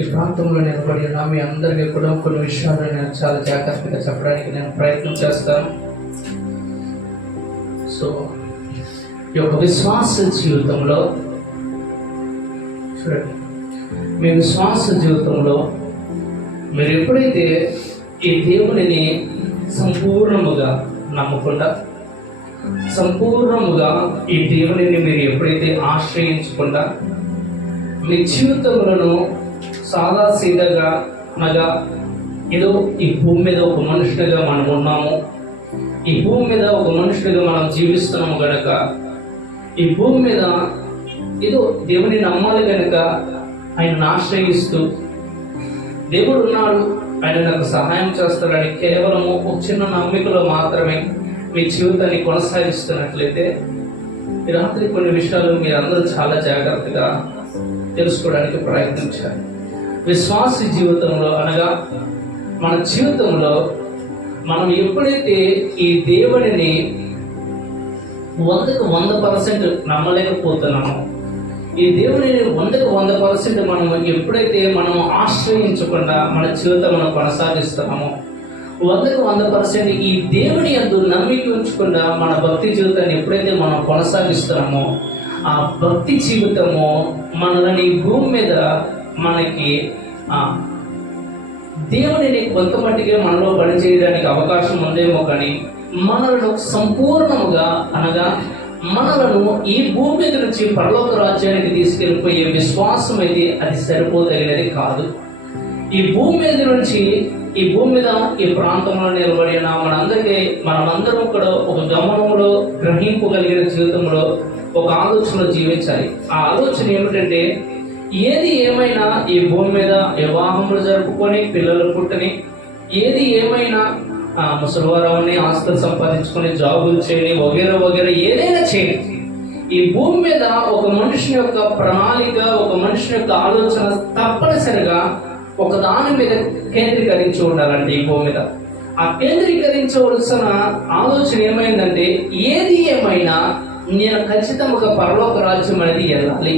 ఈ ప్రాంతంలో నిలబడి ఉన్న మీ అందరికీ కూడా కొన్ని విషయాలు నేను చాలా జాగ్రత్తగా చెప్పడానికి నేను ప్రయత్నం చేస్తాను. సో ఈ యొక్క విశ్వాస జీవితంలో చూడండి, మీ విశ్వాస జీవితంలో మీరు ఎప్పుడైతే ఈ దేవునిని సంపూర్ణముగా నమ్మకుండా, సంపూర్ణముగా ఈ దేవునిని మీరు ఎప్పుడైతే ఆశ్రయించకుండా మీ జీవితములను సాదాసీదాగా అనగా ఏదో ఈ భూమి మీద ఒక మనుషుడిగా మనం ఉన్నాము, ఈ భూమి మీద ఒక మనుషుడిగా మనం జీవిస్తున్నాము గనక ఈ భూమి మీద ఏదో దేవుని నమ్మాలి కనుక ఆయనను ఆశ్రయిస్తూ దేవుడు ఉన్నాడు, ఆయన నాకు సహాయం చేస్తాడని కేవలము ఒక చిన్న నమ్మికలో మాత్రమే మీ జీవితాన్ని కొనసాగిస్తున్నట్లయితే ఈ రాత్రి కొన్ని విషయాలు మీరందరూ చాలా జాగ్రత్తగా తెలుసుకోవడానికి ప్రయత్నించాలి. విశ్వాస జీవితంలో అనగా మన జీవితంలో మనం ఎప్పుడైతే ఈ దేవుడిని 100% నమ్మలేకపోతున్నామో, ఈ దేవుడిని 100% మనం ఎప్పుడైతే మనం ఆశ్రయించకుండా మన జీవితంలో కొనసాగిస్తున్నామో, 100% ఈ దేవుని యందు నమ్మిక ఉంచకుండా మన భక్తి జీవితాన్ని ఎప్పుడైతే మనం కొనసాగిస్తున్నామో, ఆ భక్తి జీవితము మనల్ని భూమి మీద మనకి దేవుడిని కొంత మట్టిగా మనలో పనిచేయడానికి అవకాశం ఉందేమో, కానీ మనలను సంపూర్ణముగా అనగా మనలను ఈ భూమి మీద నుంచి పరలోక రాజ్యానికి తీసుకెళ్ళిపోయే విశ్వాసం అయితే అది సరిపోదగినది కాదు. ఈ భూమి మీద నుంచి ఈ భూమి మీద ఈ ప్రాంతంలో నిలబడిన మనమందరం కూడా ఒక గమనంలో గ్రహింపగలిగిన జీవితంలో ఒక ఆలోచనలో జీవించాలి. ఆ ఆలోచన ఏమిటంటే, ఏది ఏమైనా ఈ భూమి మీద వివాహములు జరుపుకొని పిల్లలు పుట్టని, ఏది ఏమైనా ముసలివారాన్ని ఆస్తులు సంపాదించుకొని జాబులు చేయని వగేర ఏదైనా చేయండి, ఈ భూమి మీద ఒక మనుషుని యొక్క ప్రణాళిక, ఒక మనుషుని యొక్క ఆలోచన తప్పనిసరిగా ఒక దాని మీద కేంద్రీకరించి ఉండాలండి. ఈ భూమి మీద ఆ కేంద్రీకరించవలసిన ఆలోచన ఏమైందంటే, ఏది ఏమైనా నేను ఖచ్చితంగా పరలోక రాజ్యం అనేది వెళ్ళాలి,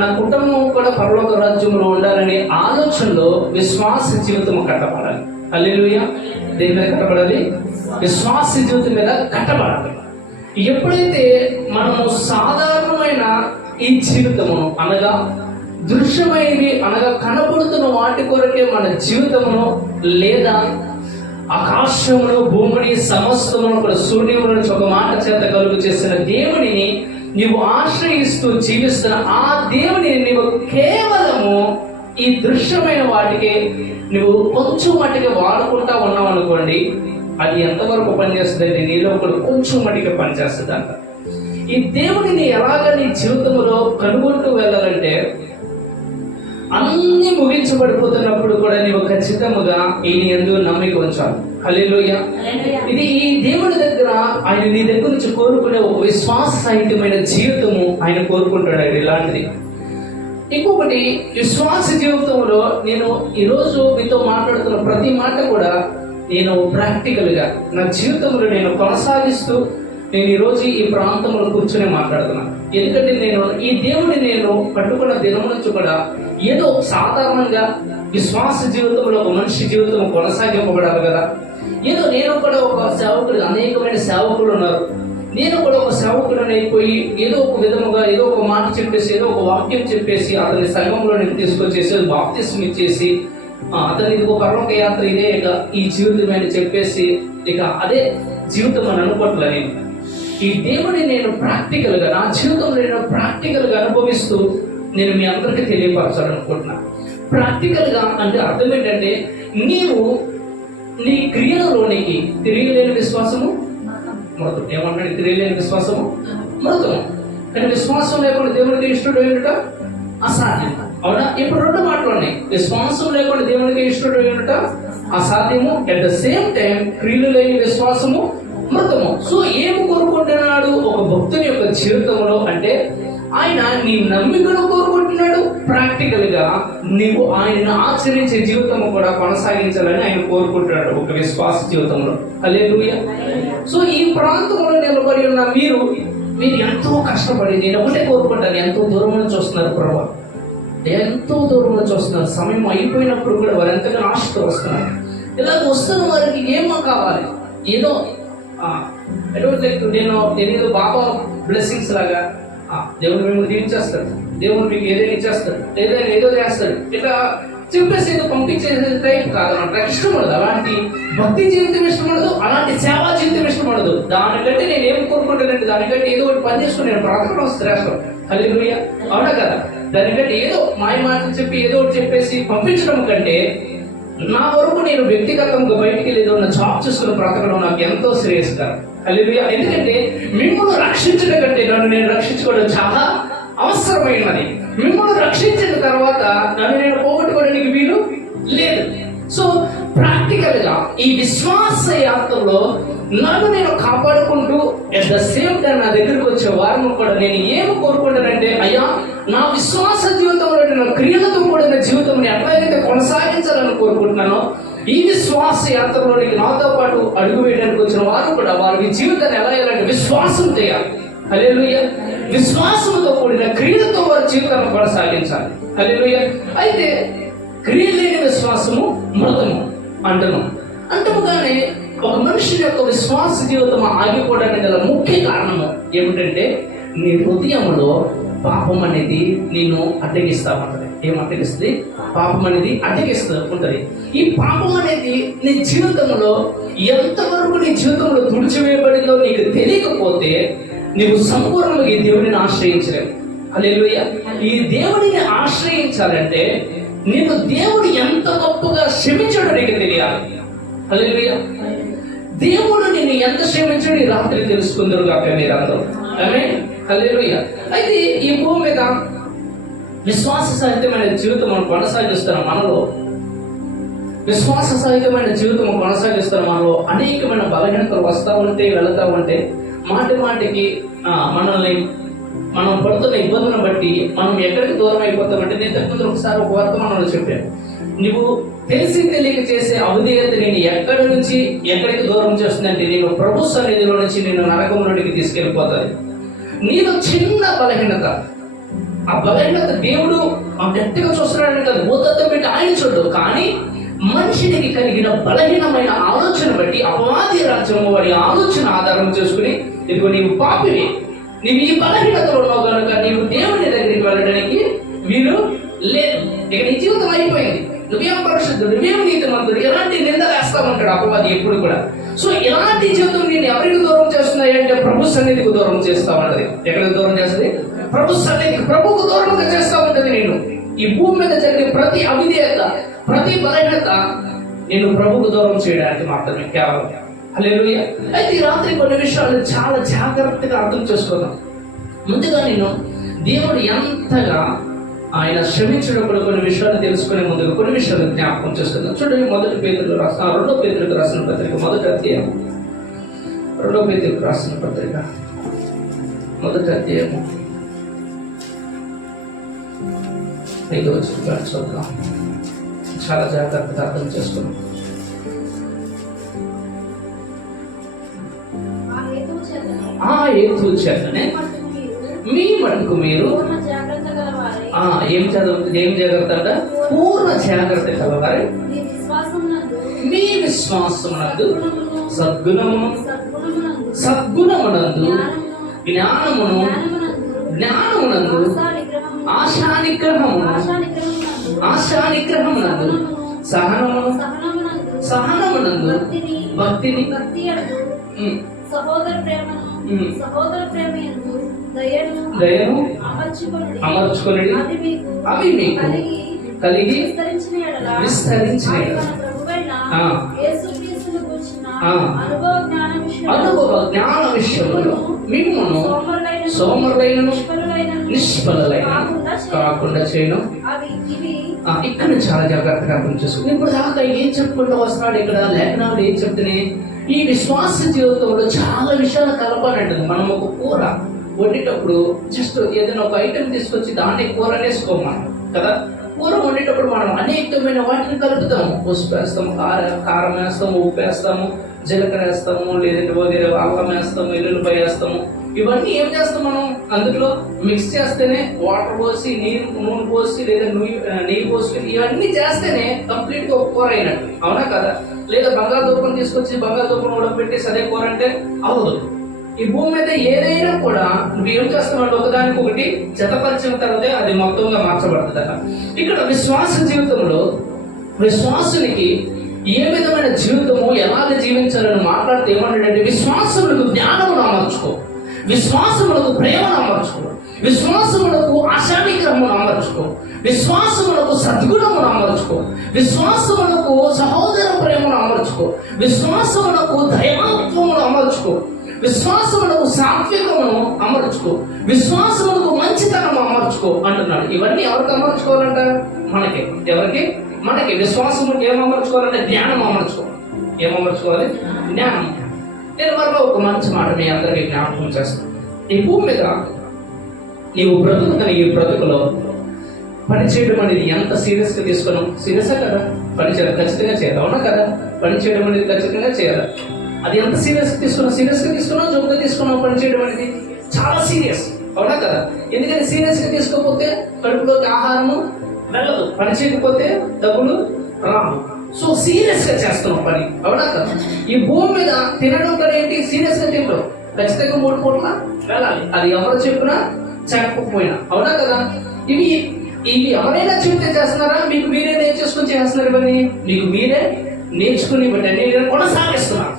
నా కుటుంబం కూడా పరలోక రాజ్యంలో ఉండాలనే ఆలోచనలో విశ్వాస జీవితం కట్టబడాలి. హల్లెలూయా. దేని మీద కట్టబడాలి? విశ్వాస జీవితం మీద కట్టబడాలి. ఎప్పుడైతే మనము సాధారణమైన ఈ జీవితమును అనగా దృశ్యమైనవి అనగా కనబడుతున్న వాటి కొరకే మన జీవితమును లేదా ఆకాశమును భూమిని సమస్తమును కూడా సూర్యుని నుంచి ఒక మాట చేత కలుగు చేసిన దేవునిని నీవు ఆశ్రయిస్తూ జీవిస్తున్న ఆ దేవునిని నీవు కేవలము ఈ దృశ్యమైన వాటికి నువ్వు కొంచెం మట్టిగా వాడుకుంటా ఉన్నావు అనుకోండి, అది ఎంతవరకు పనిచేస్తుంది? నీలో కూడా కొంచెం మట్టిగా పనిచేస్తుంది అంట. ఈ దేవుడిని ఎలాగ నీ జీవితంలో కనుగొంటూ వెళ్ళాలంటే, అన్ని ముగించబడిపోతున్నప్పుడు కూడా నీవు ఖచ్చితంగా ఈయన యందు నమ్మిక ఉంచాలి. హల్లెలూయా. ఇది ఈ దేవుడి దగ్గర ఆయన నీ దగ్గర నుంచి కోరుకునే ఒక విశ్వాస సహితమైన జీవితము ఆయన కోరుకుంటాడు. ఆయన ఇలాంటిది. ఇంకొకటి, విశ్వాస జీవితంలో నేను ఈరోజు మీతో మాట్లాడుతున్న ప్రతి మాట కూడా నేను ప్రాక్టికల్గా నా జీవితంలో నేను కొనసాగిస్తూ నేను ఈరోజు ఈ ప్రాంతంలో కూర్చొని మాట్లాడుతున్నాను. ఎందుకంటే నేను ఈ దేవుడిని నేను పట్టుకున్న దినం నుంచి కూడా ఏదో సాధారణంగా విశ్వాస జీవితంలో ఒక మనిషి జీవితం కొనసాగింపబడాలి కదా. ఏదో నేను కూడా ఒక సేవకుడు, అనేకమైన సేవకులు ఉన్నారు, నేను కూడా ఒక సేవకుడిని అయిపోయి ఏదో ఒక విధముగా ఏదో ఒక మాట చెప్పేసి ఏదో ఒక వాక్యం చెప్పేసి అతని సంఘంలో నేను తీసుకొచ్చేసి బాప్తిస్మం ఇచ్చేసి అతని ఇది ఒక పరలోక యాత్ర, ఇదే ఇక ఈ జీవితం అని చెప్పేసి ఇక అదే జీవితం అని అనుకోవట్లే. నేను ఈ దేవుని నేను ప్రాక్టికల్గా నా జీవితంలో నేను ప్రాక్టికల్గా అనుభవిస్తూ నేను మీ అందరికీ తెలియపరచాలనుకుంటున్నా. ప్రాక్టికల్గా అంటే అర్థం ఏంటంటే, నీవు నీ క్రియలలోనికి తిరిగిలేని విశ్వాసము మృతం. ఏమంటాడు? తిరిగిలేని విశ్వాసము మృతము. కానీ విశ్వాసం లేకుండా దేవునికి ఇష్టడు ఏమిట అసాధ్యం. అవునా? ఇప్పుడు రెండు మాటలు ఉన్నాయి. విశ్వాసం లేకుండా దేవునికి ఇష్టడు ఏమిట అసాధ్యము, అట్ ద సేమ్ టైం క్రియలు లేని విశ్వాసము మృతము. సో ఏమి కోరుకుంటున్నాడు ఒక భక్తుని యొక్క జీవితంలో అంటే, ఆయన నీ నమ్మికను కోరుకుంటున్నాడు. ప్రాక్టికల్ గా నీవు ఆయనను ఆచరించే జీవితం కూడా కొనసాగించాలని ఆయన కోరుకుంటున్నాడు ఒక విశ్వాస జీవితంలో. హల్లెలూయా. సో ఈ ప్రాంతంలో నిలబడి ఉన్న మీరు ఎంతో కష్టపడి, నేను ఒకటే కోరుకుంటాను, ఎంతో దూరం నుంచి వస్తున్నారు ప్రభు, ఎంతో దూరం నుంచి వస్తున్నారు. సమయం అయిపోయినప్పుడు కూడా వారు ఎంతగానో ఆశతో వస్తున్నారు. ఇలాగ వస్తున్న వారికి ఏమో కావాలి, ఏదో నేనేదో బాబా బ్లెస్సింగ్స్ లాగా దేవుడు మిమ్మల్ని దీవించేస్తాడు, దేవుడు మీకు ఏదైనా ఇచ్చేస్తాడు, ఏదైనా ఏదో చేస్తాడు, ఇట్లా చెప్పేసి ఏదో పంపించేసే టైప్ కాదు. నాకు ఇష్టం ఉండదు అలాంటి భక్తి జీవితం, ఇష్టం ఉండదు అలాంటి సేవా జీవితం, ఇష్టం ఉండదు. దానికంటే నేను ఏం కోరుకుంటానంటే దానికంటే ఏదో ఒకటి పని చేసుకుని నేను బ్రతకడం శ్రేష్టం. హల్లెలూయా, అవునా కదా? దానికంటే ఏదో మాయ మాటలు చెప్పి ఏదో ఒకటి చెప్పేసి పంపించడం కంటే నా వరకు నేను వ్యక్తిగతంగా బయటికి ఏదో నా జాబ్ చేసుకుని బ్రతకడం నాకు ఎంతో శ్రేయస్కరం. హల్లెలూయా. ఎందుకంటే మిమ్మల్ని రక్షించడం కంటే నన్ను నేను రక్షించుకోవడం చాలా అవసరమైనది. మిమ్మల్ని రక్షించిన తర్వాత నన్ను నేను పోగొట్టుకోవడానికి వీలు లేదు. సో ప్రాక్టికల్ గా ఈ విశ్వాస యాత్రలో నన్ను నేను కాపాడుకుంటూ అట్ ద సేమ్ టైం నా దగ్గరికి వచ్చే వారిని కూడా నేను ఏమి కోరుకుంటానంటే, అయ్యా నా విశ్వాస జీవితంలో నా క్రియలతో కూడిన జీవితం ఎట్లాగైతే కొనసాగించాలని కోరుకుంటున్నానో, ఈ విశ్వాస యాత్రలోనికి నాతో పాటు అడుగు వేయడానికి వచ్చిన వారు కూడా వారి జీవితాన్ని ఎలా ఎలాంటి విశ్వాసం చేయాలి. హల్లెలూయా. విశ్వాసంతో కూడిన క్రియలతో వారి జీవితాన్ని కొనసాగించాలి. హల్లెలూయా. అయితే క్రియ లేని విశ్వాసము మృతము అంటముగానే ఒక మనిషి యొక్క విశ్వాస జీవితం ఆగిపోవడానికి గల ముఖ్య కారణము ఏమిటంటే, నీ హృదయంలో పాపం అనేది నిన్ను అడ్డగిస్తా ఉంటది. ఏం అడ్డగిస్తుంది? పాపం అనేది అడ్డగిస్తూ ఉంటది. ఈ పాపం అనేది నీ జీవితంలో ఎంతవరకు నీ జీవితంలో తుడిచివేయబడిందో నీకు తెలియకపోతే నీవు సంపూర్ణంగా ఈ దేవుడిని ఆశ్రయించలేవు. హల్లెలూయా. ఈ దేవుడిని ఆశ్రయించాలంటే నీకు దేవుడు ఎంత గొప్పగా క్షమించాడో నీకు తెలియాలి. హల్లెలూయా. దేవుడు నిన్ను ఎంత క్షమించాడు ఈ రాత్రి తెలుసుకుందరు కాక మీరందరూ. ఆమేన్. హల్లెలూయా. అయితే ఈ భూమి మీద విశ్వాస సహితమైన జీవితం మనం కొనసాగిస్తున్న మనలో విశ్వాస సహితమైన జీవితం కొనసాగిస్తున్న మనలో అనేకమైన బలహీనతలు వస్తూ ఉంటే వెళతా ఉంటే మాటికి మనల్ని మనం పడుతున్న ఇబ్బందులను బట్టి మనం ఎక్కడికి దూరం అయిపోతామంటే, నేను ఇంతకుముందు ఒకసారి ఒక వర్తమానంలో చెప్పాను, నువ్వు తెలిసి తెలియక చేసే అవిధేయత నేను ఎక్కడి నుంచి ఎక్కడికి దూరం చేస్తుందంటే, నేను ప్రభు సన్నిధిలో నుంచి నేను నరకంలోనికి తీసుకెళ్ళిపోతాను. నీలో చిన్న బలహీనత, ఆ బలహీనత దేవుడు గట్టిగా చూస్తున్నాడని కాదు, భూతత్వం పెట్టి ఆయన చూడు, కానీ మనిషికి కలిగిన బలహీనమైన ఆలోచన బట్టి అపవాది రాజ్యము వాడి ఆలోచన ఆధారం చేసుకుని, ఇదిగో నీవు పాపిని, నీవు ఈ బలహీనతలో ఉన్నావు కనుక నీవు దేవుని దగ్గరికి వెళ్ళడానికి వీలు లేదు. ఇక నీ జీవితం అయిపోయింది, నువ్వేం పరిశుద్ధుడు, నువ్వేం నీతిమంతుడు, ఎలాంటి నిందలు వేస్తా ఉంటాడు అపవాది ఎప్పుడు కూడా. సో ఇలాంటి జీవితం నేను ఎవరికి దూరం చేస్తున్నాయి అంటే ప్రభు సన్నిధికి దూరం చేస్తా ఉంటది. ఎక్కడికి దూరం చేస్తుంది? ప్రభు సన్నిధికి, ప్రభుకు దూరంగా చేస్తా ఉంటది. నేను ఈ భూమి మీద జరిగే ప్రతి అవిధేయత, ప్రతి బలహీనత నేను ప్రభుకు దూరం చేయడానికి మాత్రమే కేవలం. హల్లెలూయా. అయితే ఈ రాత్రి కొన్ని విషయాలు చాలా జాగ్రత్తగా అర్థం చేసుకోదాం. ముందుగా నేను దేవుడు ఎంతగా ఆయన క్షమించినప్పుడు కొన్ని విషయాలు తెలుసుకునే ముందుగా కొన్ని విషయాలు జ్ఞాపకం చేసుకుందాం. చూడండి, రెండో పేతురుకు రాసిన పత్రిక మొదటి అధ్యాయం, రెండో పేతురుకు రాసిన పత్రిక మొదటి అధ్యాయము 5వ వచనం చూద్దాం. చాలా జాగ్రత్తగా అర్థం చేసుకున్నాం. ఆ హేతువు చేతనే మీ మటుకు మీరు ఏం జాగ్రత్త అంట? పూర్ణ జాగ్రత్త కలవారి మీ విశ్వాసమునందు సద్గుణమునందు జ్ఞానమునందు ఆశానిగ్రహమునందు సహనమునందు భక్తిని సహోదర ప్రేమయందు దయను అమర్చుకొనుడి. అవి మీకు కలిగి విస్తరించిన అనుభవ జ్ఞాన విషయంలో మిమ్మును సోమరులైన నిష్ఫలులైన కాకుండా చేయను. ఇక్కడ చాలా జాగ్రత్తగా అర్థం చేసుకుని, ఇప్పుడు దాకా ఏం చెప్పుకుంటూ వస్తున్నాడు ఇక్కడ లేఖనాలు ఏం చెప్తున్నాయి? ఈ విశ్వాస జీవితంలో చాలా విషయాలు కలపాలంటుంది. మనం ఒక కూర వండేటప్పుడు జస్ట్ ఏదైనా ఒక ఐటెం తీసుకొచ్చి దాన్ని కూర వేసుకోమనం కదా. కూర వండేటప్పుడు మనం అనేకమైన వాటిని కలుపుతాము. పసుపు వేస్తాము, కారం వేస్తాము, ఉప్పు వేస్తాము, జీలకర్ర వేస్తాము, లేదంటే వదిలే అల్లం వేస్తాము, ఎల్లుల్లిపాయ వేస్తాము. ఇవన్నీ ఏం చేస్తాం మనం? అందులో మిక్స్ చేస్తేనే, వాటర్ పోసి నూనె పోసి లేదా నెయ్యి పోసి ఇవన్నీ చేస్తేనే కంప్లీట్ గా ఒక కూర అయినట్టు, అవునా కదా? లేదా బంగాళదుంపను తీసుకొచ్చి బంగాళదుంపను ఉడకబెట్టేసి అదే కూర అంటే అవ్వదు. ఈ భూమి మీద ఏదైనా కూడా నువ్వు ఏం చేస్తామంటే ఒకదానికి ఒకటి జతపరిచిన తర్వాతే అది మొత్తంగా మార్చబడుతుందట. ఇక్కడ విశ్వాస జీవితంలో విశ్వాసునికి ఏ విధమైన జీవితము ఎలాగ జీవించాలని మాట్లాడితే ఏమంటాడంటే, విశ్వాసములకు జ్ఞానమును అమర్చుకో, విశ్వాసములకు ప్రేమను అమర్చుకో, విశ్వాసములకు ఆశానిగ్రహమును అమర్చుకో, విశ్వాసములకు సద్గుణమును అమర్చుకో, విశ్వాసములకు సహోదర ప్రేమను అమర్చుకో, విశ్వాసములకు దయాత్వమును అమర్చుకో, విశ్వాసములకు సాత్వికమును అమర్చుకో, విశ్వాసములకు మంచితనము అమర్చుకో అంటున్నాడు. ఇవన్నీ ఎవరికి అమర్చుకోవాలంట? మనకి. ఎవరికి? మనకి. విశ్వాసము ఏం అమర్చుకోవాలంటే జ్ఞానం అమర్చుకోవాలి. ఏం అమర్చుకోవాలి? జ్ఞానం. నేను మరొక ఒక మంచి మాట మీ అందరికీ జ్ఞాపకం చేస్తాను. ఈ భూమి మీద నీవు బ్రతుకుతున్న ఈ బ్రతుకులో పనిచేయడం అనేది ఎంత సీరియస్గా తీసుకున్నాం? సీరియసా కదా? పనిచేయాలి, ఖచ్చితంగా చేయాలి, అవునా కదా? పనిచేయడం అనేది ఖచ్చితంగా చేయాలి. అది ఎంత సీరియస్గా తీసుకున్నావు, జోక్గా తీసుకున్నావు. పనిచేయడం అనేది చాలా సీరియస్, అవునా కదా? ఎందుకంటే సీరియస్గా తీసుకోకపోతే కడుపులోకి ఆహారము వెళ్ళదు, పని చేయకపోతే డబ్బులు రావు. సో సీరియస్ గా చేస్తున్నాం పని, అవునా కదా? ఈ భూమి మీద తినడం కూడా ఏంటి? సీరియస్ గా తింటాం. ఖచ్చితంగా 3 పూట్ల వెళ్ళాలి, అది ఎవరు చెప్పినా చెప్పకపోయినా, అవునా కదా? ఇవి ఎవరైనా చెప్తే చేస్తున్నారా? మీకు మీరే నేర్చేసుకుని చేస్తున్నారు. ఇవన్నీ మీకు మీరే నేర్చుకుని నేను కొనసాగిస్తున్నారు.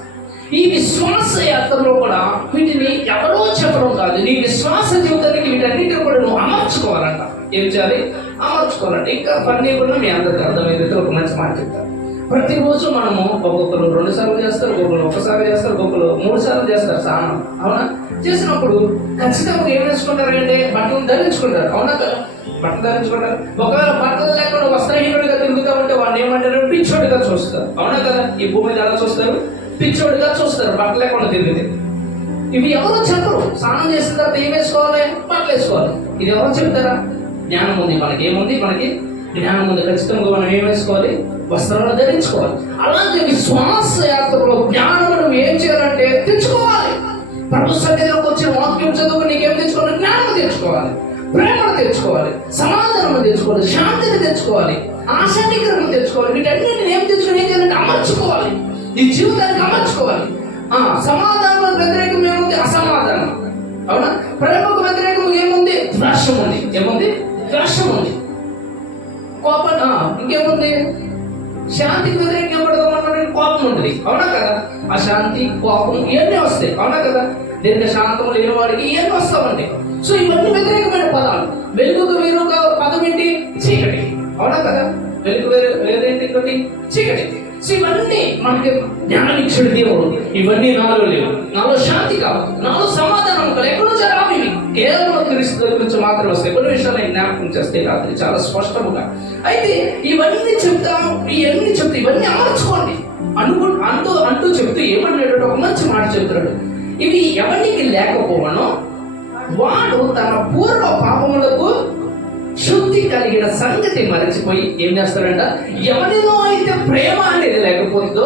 ఈ విశ్వాస యాత్రలో కూడా వీటిని ఎవరో చెప్పడం కాదు, నీ విశ్వాస జీవితానికి వీటన్నిటిని కూడా నువ్వు అమర్చుకోవాలంట. ఏం చేయాలి? అమర్చుకోవాలంటే. ఇంకా పని కూడా మీ అందరికి అర్థమైతే ఒక మంచి మాట చెప్తారు. ప్రతిరోజు మనము ఒక్కొక్కరు 2 సార్లు చేస్తారు, ఒక్కొక్కరు 1 సారి చేస్తారు, ఒక్కొక్కరు 3 సార్లు చేస్తారు స్నానం, అవునా? చేసినప్పుడు ఖచ్చితంగా ఏం వేసుకుంటారంటే బట్టలు ధరించుకుంటారు, అవునా కదా? బట్టలు ధరించుకుంటారు. ఒకవేళ బట్టలు లేకుండా వస్త్రహీనుడిగా తిరుగుతా ఉంటే వాడిని ఏమంటారు? పిచ్చోడిగా చూస్తారు, అవునా కదా? ఈ భూమి మీద ఎలా చూస్తారు? పిచ్చోడిగా చూస్తారు, బట్టలు లేకుండా తిరిగితే. ఇవి ఎవరో చెప్పరు. స్నానం చేసిన తర్వాత ఏం వేసుకోవాలి? బట్టలు వేసుకోవాలి. ఇది ఎవరో చెప్తారా? జ్ఞానం ఉంది మనకి. ఏముంది? మనకి జ్ఞానం ఉంది. ఖచ్చితంగా మనం ఏం వేసుకోవాలి? వస్త్రాలు ధరించుకోవాలి. అలాగే విశ్వాస యాత్రలో జ్ఞానం నువ్వు ఏం చేయాలంటే తెచ్చుకోవాలి. ప్రభు సన్నిధిలోకి వచ్చిన వాక్యం చదువు నీకేం తెచ్చుకోవాలి? జ్ఞానం తెచ్చుకోవాలి, ప్రేమను తెచ్చుకోవాలి, సమాధానం తెచ్చుకోవాలి, శాంతిని తెచ్చుకోవాలి, ఆశానిగ్రహం తెచ్చుకోవాలి. వీటన్నిటిని ఏం తెచ్చుకుని ఏం చేయాలంటే అమర్చుకోవాలి, ఈ జీవితానికి అమర్చుకోవాలి. సమాధానం వ్యతిరేకం ఏముంది? అసమాధానం, అవునా? ప్రేమకు వ్యతిరేకం ఏముంది? ద్వేషం ఉంది. ఏముంది? ద్వేషం ఉంది. కోపం ఇంకేముంది? శాంతికి వ్యతిరేకం కోపం ఉంటుంది, అవునా కదా? అశాంతి, కోపం ఇవన్నీ వస్తాయి, అవునా కదా? దీర్ఘ శాంతం లేని వాడికి ఇవన్నీ వస్తామండి. సో ఇవన్నీ వ్యతిరేకమైన పదాలు. వెలుగుకు వేరొక పదం ఏంటి? చీకటి, అవునా కదా? వెలుగు వేరేంటి? ఇంకోటి చీకటి. సో ఇవన్నీ మనకి జ్ఞాననిచ్చుడు దేవుడు. ఇవన్నీ నాలో లేవు. నాలో శాంతి కావాలి, నాలో సమాధానం కావాలి. ఎక్కడో జరావి ఇవి కేవలం క్రీస్తు దగ్గర నుంచి మాత్రమే వస్తాయి. కొన్ని విషయాలు జ్ఞాపకం చేస్తే రాత్రి చాలా స్పష్టముగా. అయితే ఇవన్నీ చెప్తాము, ఇవన్నీ చెప్తే ఇవన్నీ అమర్చుకోండి అంటూ చెప్తూ ఏమన్నాడు? ఒక మంచి మాట చెప్తున్నాడు. ఇవి ఎవరికి లేకపోవనో వాడు తన పూర్వ పాపములకు శుద్ధి కలిగిన సంగతి మరచిపోయి ఏం చేస్తాడంట? ఎవరిలో అయితే ప్రేమ అనేది లేకపోతుందో,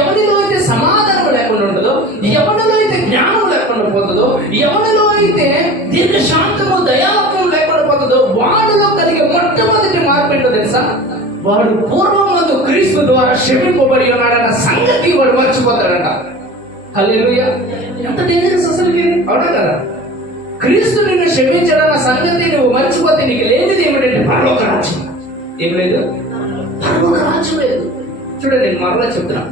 ఎవరిలో అయితే సమాధానం లేకుండా ఉంటుందో, ఎవరిలో అయితే జ్ఞానం లేకుండా పోతుందో, ఎవరిలో అయితే దీర్ఘశాంతము దయాత్వం లేకుండా పోతుందో, వాడిలో కలిగే మొట్టమొదటి మార్పు ఏంటో తెలుసా? వాడు పూర్వమందు క్రీస్తు ద్వారా క్షమింపబడి ఉన్నాడన్న సంగతి వాడు మర్చిపోతాడంట. హల్లెలూయా! ఎంత డేంజరస్ అసలుకి, అవునా కదా? క్రీస్తు నిన్ను క్షమించడన్న సంగతి నువ్వు మర్చిపోతే నీకు లేనిది ఏమిటంటే పరలోక రాజ్యం. ఏం లేదు? పరలోక రాజ్యం లేదు. చూడండి, నేను మరలా చెప్తున్నా.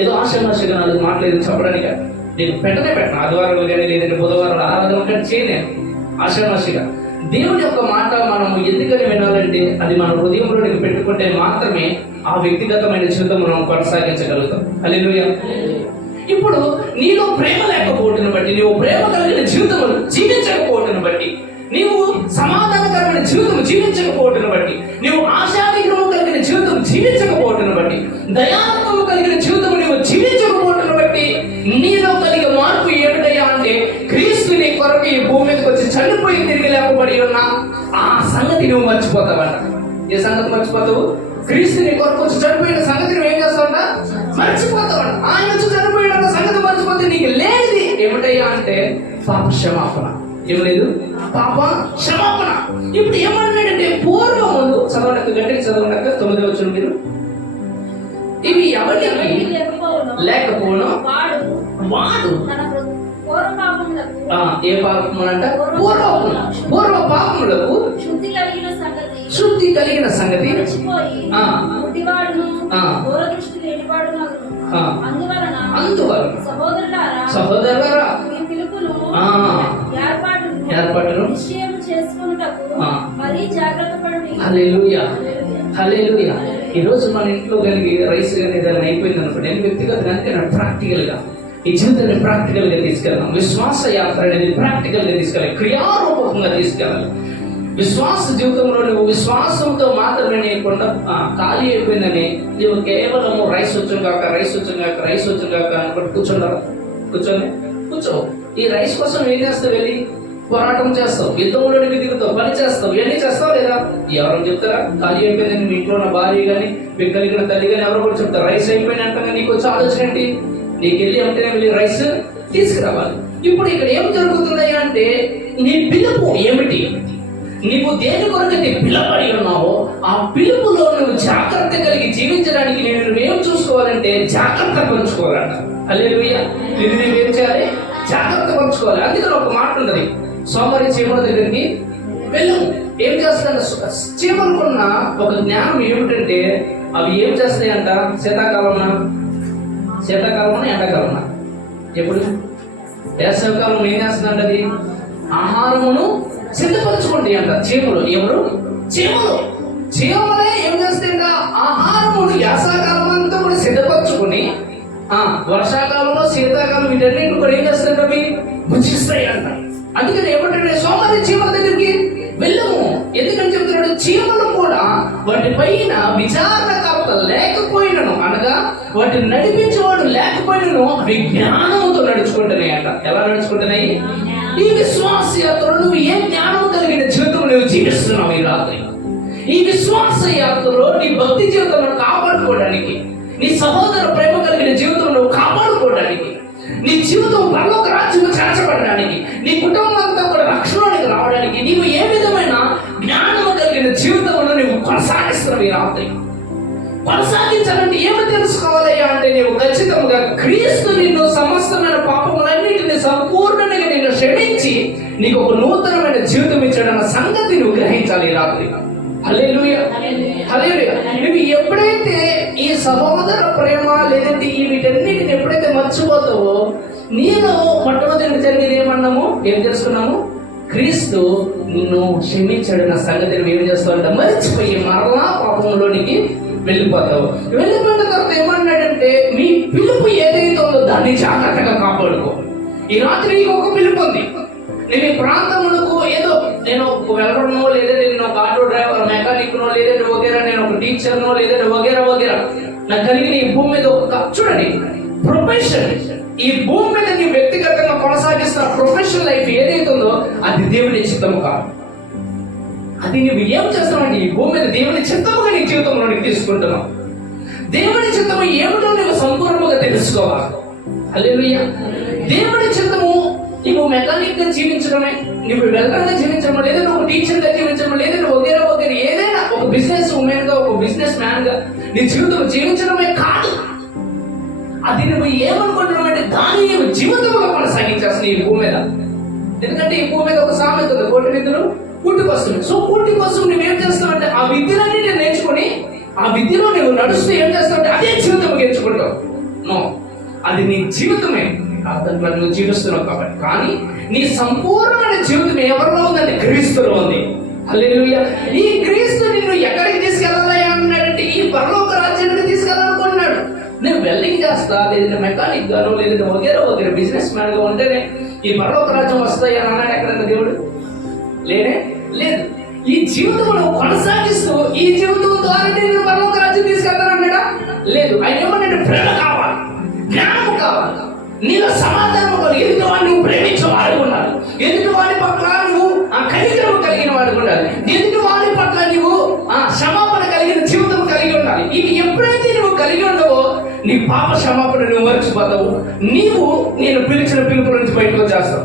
ఏదో ఆశామాషగా 4 మాటలు చెప్పడానికి నేను పెట్టను. ఆదివారంలో కానీ లేదంటే బుధవారం ఆరాధన కానీ చేయలేను. ఆశామాషిగా దేవుని యొక్క మాట మనము ఎందుకని వినాలంటే అది మన హృదయంలోనికి పెట్టుకుంటే మాత్రమే ఆ వ్యక్తిగతమైన జీవితం మనం కొనసాగించగలుగుతాం. హల్లెలూయా! ఇప్పుడు నీలో ప్రేమ లేకపోవటం బట్టి, నీవు ప్రేమ కలిగిన జీవితం జీవించకపోవటం బట్టి, నీవు సమాధానకరమైన జీవితం జీవించకపోవటం బట్టి, నీవు ఆశానిగ్రహం కలిగిన జీవితం జీవించకపోవటం బట్టి, దయాత్మము కలిగిన జీవితం నీవు జీవించకపోవటం బట్టి నీలో కలిగే మార్పు ఏమిటయ్యా అంటే క్రీస్తు నీ కొరకు ఈ భూమి మీదకి వచ్చి చనిపోయి తిరిగి లేకపోబడి ఉన్న ఆ సంగతి నువ్వు మర్చిపోతావంట. ఏ సంగతి మర్చిపోతావు? క్రీస్తు నీ కొరకు వచ్చి చనిపోయిన సంగతి నువ్వు ఏం చేస్తావంట? మర్చిపోతావంట. ఆయన వచ్చి చనిపోయిన పాప క్షమాపణ. ఏం లేదు, పాప క్షమాపణ. ఇప్పుడు ఏమన్నాడంటే పూర్వముందు చదవడానికి గట్టిగా చదవడానికి 9వ వచనం మీరు, ఇవి ఎవరికి లేకపోను వాడు ఏ పాపములంట పూర్వ పాపములకు శుద్ధి కలిగిన సంగతి అందువలన సహోదరులారా ఏర్పాటును హల్లెలూయా హల్లెలూయా. ఈ రోజు మన ఇంట్లో కలిగి రైస్ కానీ ఏదైనా అయిపోయింది అనుకోండి, నేను వ్యక్తిగతంగా అంటే ప్రాక్టికల్ గా ఈ జీవితాన్ని ప్రాక్టికల్ గా తీసుకెళ్దాం. విశ్వాస యాత్ర అనేది ప్రాక్టికల్ గా తీసుకెళ్ళాలి, క్రియారూపకంగా తీసుకెళ్ళాలి. విశ్వాస జీవితంలో నువ్వు విశ్వాసంతో మాత్రమే నీకుండా ఖాళీ అయిపోయిందని నువ్వు కేవలము రైస్ వచ్చాం కాక అనుకుంటే కూర్చో. ఈ రైస్ కోసం ఏం చేస్తావు? వెళ్ళి పోరాటం చేస్తావు, యుద్ధంలో దిగుతావు, పని చేస్తావు, ఇవన్నీ చేస్తావు లేదా? ఎవరు చెప్తారా? ఖాళీ అయిపోయిందని మీ ఇంట్లో ఉన్న భార్య కానీ మీకు కలిగిన తల్లి కానీ ఎవరు కూడా చెప్తారు. రైస్ అయిపోయినట్టుగా నీకు వచ్చి ఆలోచన ఏంటి? నీకు వెళ్ళి అంటేనే వెళ్ళి రైస్ తీసుకురావాలి. ఇప్పుడు ఇక్కడ ఏం జరుగుతుంది అంటే నీ పిలుపు ఏమిటి? నీవు దేని కొరకైతే పిలువబడి ఉన్నావో ఆ పిలుపులో నువ్వు జాగ్రత్త కలిగి జీవించడానికి నువ్వేం చూసుకోవాలంటే జాగ్రత్త పరుచుకోవాలంట. హల్లెలూయా. నువ్వేం చేయాలి? జాగ్రత్త పరుచుకోవాలి. అందుకని ఒక మాట ఉన్నది, సోమరి చీమల దగ్గరికి వెళ్ళము. ఏం చేస్తాడు? చీమలకున్న ఒక జ్ఞానం ఏమిటంటే అవి ఏం చేస్తాయంట? శీతాకాలమా ఎండాకాలమా? ఎప్పుడు? వేసవికాలం ఏం చేస్తుందంట? అది ఆహారమును సిద్ధపరచుకోండి అంట చీమలు. ఎవరు? చీమలే ఏం చేస్తాయంట? ఆహారమును వేసవికాలం అంతా కూడా సిద్ధపరచుకుని వర్షాకాలంలో శీతాకాలం వీటన్నింటి కూడా ఏం చేస్తాయంట? అవి భుజిస్తాయి అంట. అందుకని ఏమంటే సోమరి చీమల దగ్గరికి వెళ్ళము. ఎందుకని చెప్తున్నాడు? చీమలు కూడా వాటి పైన విచారణకర్త లేకపోయినను, అనగా వాటిని నడిపించేవాడు లేకపోయినను అవి జ్ఞానముతో నడుచుకుంటున్నాయి అంట. ఎలా నడుచుకుంటున్నాయి? ఈ విశ్వాస యాత్రలో నువ్వు ఏ జ్ఞానం కలిగిన జీవితం నువ్వు జీవిస్తున్నావు ఈ రాత్రి? ఈ విశ్వాస యాత్రలో నీ భక్తి జీవితంలో కాపాడుకోవడానికి, నీ సహోదర ప్రేమ కలిగిన జీవితం నువ్వు కాపాడుకోవడానికి, నీ జీవితం పరలోక రాజ్యము చేర్చబడడానికి, నీ కుటుంబం అంతా కూడా రక్షణలోనికి రావడానికి నీవు ఏ విధమైన జ్ఞానము కలిగిన జీవితంలో నువ్వు కొనసాగిస్తున్నావు ఈ రాత్రి. కొనసాగించాలంటే ఏమి తెలుసుకోవాలయ్యా అంటే నీవు ఖచ్చితంగా క్రీస్తు నిన్ను సమస్తమైన పాపములన్నింటినీ సంపూర్ణంగా నిన్ను క్షమించి నీకు ఒక నూతనమైన జీవితం ఇచ్చాడన్న సంగతి నువ్వు గ్రహించాలి ఈ రాత్రి. హల్లెలూయా హల్లెలూయా. నువ్వు ఎప్పుడైతే ఈ సహోదర ప్రేమ లేదంటే ఈ వీటన్నిటిని ఎప్పుడైతే మర్చిపోతావో నేను మొట్టమొదటి జరిగేది ఏమన్నాము? ఏం తెలుసుకున్నాము? క్రీస్తు నిన్ను క్షమించాడన్న సంగతి నువ్వు ఏం చేస్తావంటే మర్చిపోయి మరలా పాపంలోనికి వెళ్ళిపోతావు. వెళ్ళిపోయిన తర్వాత ఏమన్నాడంటే మీ పిలుపు ఏదైతే ఉందో దాన్ని జాగ్రత్తగా కాపాడుకో. ఈ రాత్రి నీకు ఒక పిలుపు ఉంది. నేను ఈ ప్రాంతములకు ఏదో నేను వెళ్ళడమో లేదంటే నేను ఒక ఆటో డ్రైవర్ మెకానిక్నో లేదంటే వగేరా నేను ఒక టీచర్నో లేదంటే వగేరా నాకు కలిగిన ఈ భూమి మీద ఒక చూడండి ప్రొఫెషన్, ఈ భూమి మీద నీ వ్యక్తిగతంగా కొనసాగిస్తున్న ప్రొఫెషనల్ లైఫ్ ఏదైతే ఉందో అది దేవుని చిత్తము కాదు. అది నువ్వు ఏం చేస్తావంటే ఈ భూమి మీద దేవుని చిత్తముగా నీ జీవితంలో నీకు తీసుకుంటున్నావు. దేవుని చిత్తము ఏమిటో నువ్వు సంపూర్ణంగా తెలుసుకోవాలి. హల్లెలూయా. దేవుని చిత్తము నువ్వు మెకానిక్ గా జీవించడమే, నువ్వు వెల్డర్గా జీవించడం, లేదా ఒక టీచర్ గా జీవించడం, లేదా వగేరా ఏదైనా ఒక బిజినెస్ ఉమెన్ గా ఒక బిజినెస్ మ్యాన్ గా నీ జీవితం జీవించడమే కాదు. అది నువ్వు ఏమనుకుంటున్నావు అంటే దాన్ని నువ్వు జీవితంగా కొనసాగించాల్సిన ఈ భూమి మీద. ఎందుకంటే ఈ భూమి మీద ఒక సామెత ఉంది, కోటి విద్యలు కూటికొస్తుంది. సో కూటి కోసం నువ్వేం చేస్తావంటే ఆ విద్యలన్నీ నేను నేర్చుకుని ఆ విద్యలో నువ్వు నడుస్తూ ఏం చేస్తావంటే అదే జీవితం నేర్చుకుంటావు. నో, అది నీ జీవితమే దాంట్లో నువ్వు జీవిస్తున్నావు కాబట్టి. కానీ నీ సంపూర్ణమైన జీవితం ఎవరిలో ఉందంటే క్రీస్తులో ఉంది. హల్లెలూయా. ఈ క్రీస్తు నిన్ను ఎక్కడికి తీసుకెళ్ళాలి అన్నాడంటే ఈ పరలోక రాజ్యానికి తీసుకెళ్ళాలనుకున్నాడు. నేను వెల్డింగ్ చేస్తా లేదంటే మెకానిక్ గాను లేదంటే వగేరా బిజినెస్ మ్యాన్ గా ఉంటేనే ఈ పరలోక రాజ్యం వస్తాయి అని అన్నాడు ఎక్కడన్నా దేవుడు? లేదు. ఈ జీవితం నువ్వు కొనసాగిస్తూ ఈ జీవితం ద్వారా నేను పరలోక రాజ్యం తీసుకెళ్తానన్నాడా? లేదు. ఆయన ఏమన్నాడు? ప్రేమ కావాలి, జ్ఞానం కావాలి, నీలో సమాధానం కావాలి, ఎదుటి వాడిని నువ్వు ప్రేమించే వాడు ఉండాలి, ఎదుటి వాడి పట్ల నువ్వు కనికరం కలిగిన వాడు ఉండాలి, ఎదుటి వాడి పట్ల నువ్వు క్షమాపణ కలిగిన జీవితం కలిగి ఉండాలి. ఇవి ఎప్పుడైతే నువ్వు కలిగి ఉండవో నీ పాప క్షమాపణ నువ్వు మర్చిపోతావు. నీవు నేను పిలిచిన పిలుపు నుంచి బయటకు వచ్చేస్తావు.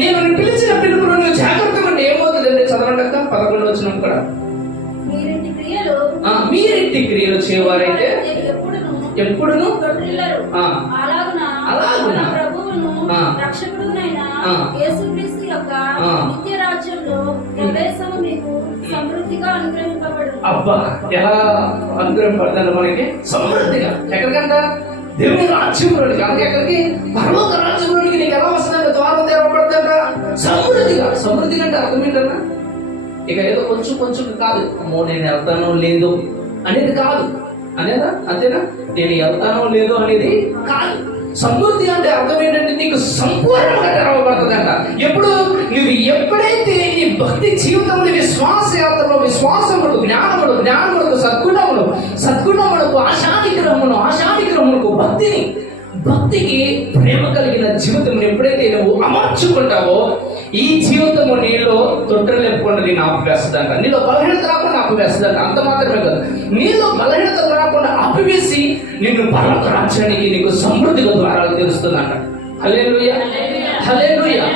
నేను పిలిచిన పిలుపులో నువ్వు జాగ్రత్తగా ఉంటే ఏమవుతుందంటే చదవండి అక్క 11 వచనం కూడా. మీరింటి క్రియలు చేయవారైతే ఎప్పుడును అలాగున రక్షకుడునైన యేసుక్రీస్తు యొక్క నిత్య రాజ్యంలో ప్రవేశము మీకు సమృద్ధిగా అనుగ్రహింపబడును. అబ్బా, ఎలా అనుగ్రహింపబడుతుంది మనకి సమృద్ధిగా? ఎక్కడికంట? దేవుని రాజ్యంలోనికి. అలాగే ఎక్కడికి? పరలోక రాజ్యంలోనికి. నీకు ఎలా వస్తుందంటే ద్వారం తెరవబడుతుందంట సమృద్ధిగా. సమృద్ధిగా అంటే అర్థం ఏంటన్నా? ఇక ఏదో కొంచెం కొంచెం కాదు, అమ్మో నేను వెళ్తానో లేదో అనేది కాదు, అనేదా? అంతేనా? నేను వెళ్తానో లేదో అనేది కాదు. సమృద్ధి అంటే అర్థం ఏంటంటే నీకు సంపూర్ణంగా తెరవబడుతుందంట. ఎప్పుడు నువ్వు ఎప్పుడైతే నీ భక్తి జీవితంలో విశ్వాస యాత్రలో విశ్వాసముడు, జ్ఞానముడు, సద్గుణములకు ఆశానిగ్రహములకు భక్తికి ప్రేమ కలిగిన జీవితం ఎప్పుడైతే నువ్వు అమర్చుకుంటావో ఈ జీవితము నీలో తొట్టలేకుండా నేను ఆపివేస్తుందంట. నీలో బలహీనత రాకుండా ఆపివేస్తుందంట. అంత మాత్రమే కాదు, నీలో బలహీనత రాకుండా ఆపివేసి నిన్ను పరలోక రాజ్యానికి నీకు సమృద్ధిగా ద్వారాలు తెలుస్తుందంట. హల్లెలూయా, హల్లెలూయా, హల్లెలూయా.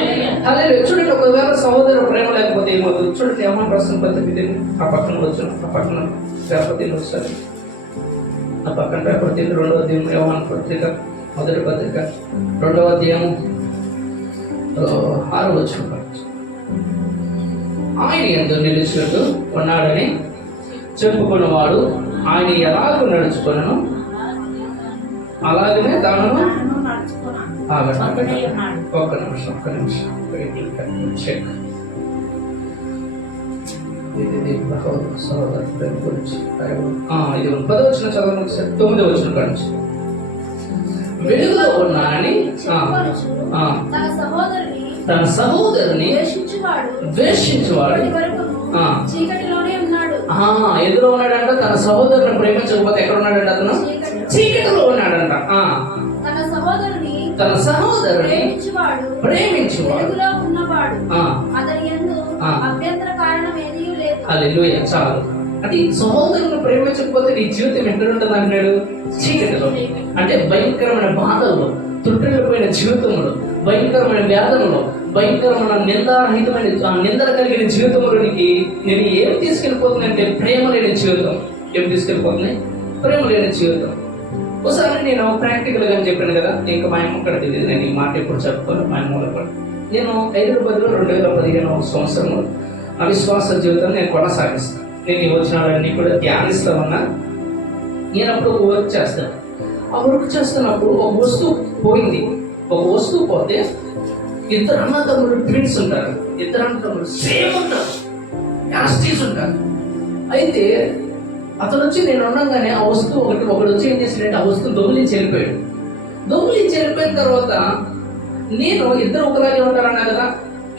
చూడండి, ఒకవేళ సహోదర ప్రేమ లేకపోతే ఏమవుతుంది? చూడండి, ఏమన్నా ప్రశ్న పత్రిక ఆ పక్కన వచ్చిన ఆ పక్కన పేపర్ వస్తుంది. ఆ పక్కన పేపర్ 2వ అధ్యాయం యోహాను పత్రిక 1వ పత్రిక 2వ అధ్యాయం 6వ వచనం. ఆయన యందు నిలిచినట్టు ఉన్నాడని చెప్పుకున్నవాడు ఆయన ఎలాగో నడుచుకున్నాను అలాగనే దానిను ఒక్క నిమిషం చెక్. ఇది సహోదర గురించి ఇది 10వ వచనం చదవండి ఒకసారి. 9వ వచనం కాదు. వెలుగులో ఉన్నాడని తన సహోదరుని ద్వేషించువాడు ఎదురు ఉన్నాడంట. తన సహోదరుని ప్రేమించకపోతే ఎక్కడ ఉన్నాడంట? అతను చీకటిలో ఉన్నాడంట. తన సహోదరుని ప్రేమించువాడు హల్లెలూయా. చాలు. అంటే సహోదరుని ప్రేమించకపోతే నీ జీవితం ఎక్కడ ఉంటుంది అంటున్నాడు? చీకటిలో. అంటే భయంకరమైన బాధల్లో, తుట్టిల్లిపోయిన జీవితంలో, భయంకరమైన వేదనలో, భయంకరమైన నిందర కలిగిన జీవితంలోనికి నేను ఏం తీసుకెళ్ళిపోతుందంటే ప్రేమ లేని జీవితం. ఏం తీసుకెళ్ళిపోతున్నాయి? ప్రేమ లేని జీవితం. ఒకసారి నేను ప్రాక్టికల్గా చెప్పాను కదా, ఇంకా మా అమ్మ ఇక్కడ తెలియదు, నేను ఈ మాట ఎప్పుడు చెప్పుకోను. మా అమ్మ కూడా నేను హైదరాబాద్లో 2015వ సంవత్సరంలో అవిశ్వాస జీవితాన్ని నేను కొనసాగిస్తాను. నేను ఈ వచనాలన్నీ కూడా ధ్యానిస్తా ఉన్నా. నేను అప్పుడు ఒక వర్క్ చేస్తాను. ఆ వర్క్ చేస్తున్నప్పుడు ఒక వస్తువు పోయింది. ఒక వస్తువు పోతే ఇద్దరు అన్నదమ్ములు ట్విన్స్ ఉంటారు. ఇద్దరు అన్నదమ్ములు సేమ్ ఉంటారు, యాస్టీస్ ఉంటారు. అయితే అతను వచ్చి నేను ఉండగానే ఆ వస్తువు ఒకడు వచ్చి ఏం చేసినట్టు ఆ వస్తువు దొంగిలించి వెళ్ళిపోయాడు. దొంగిలించి వెళ్ళిపోయిన తర్వాత నేను ఇద్దరు ఒకలాగే ఉంటారన్నా కదా,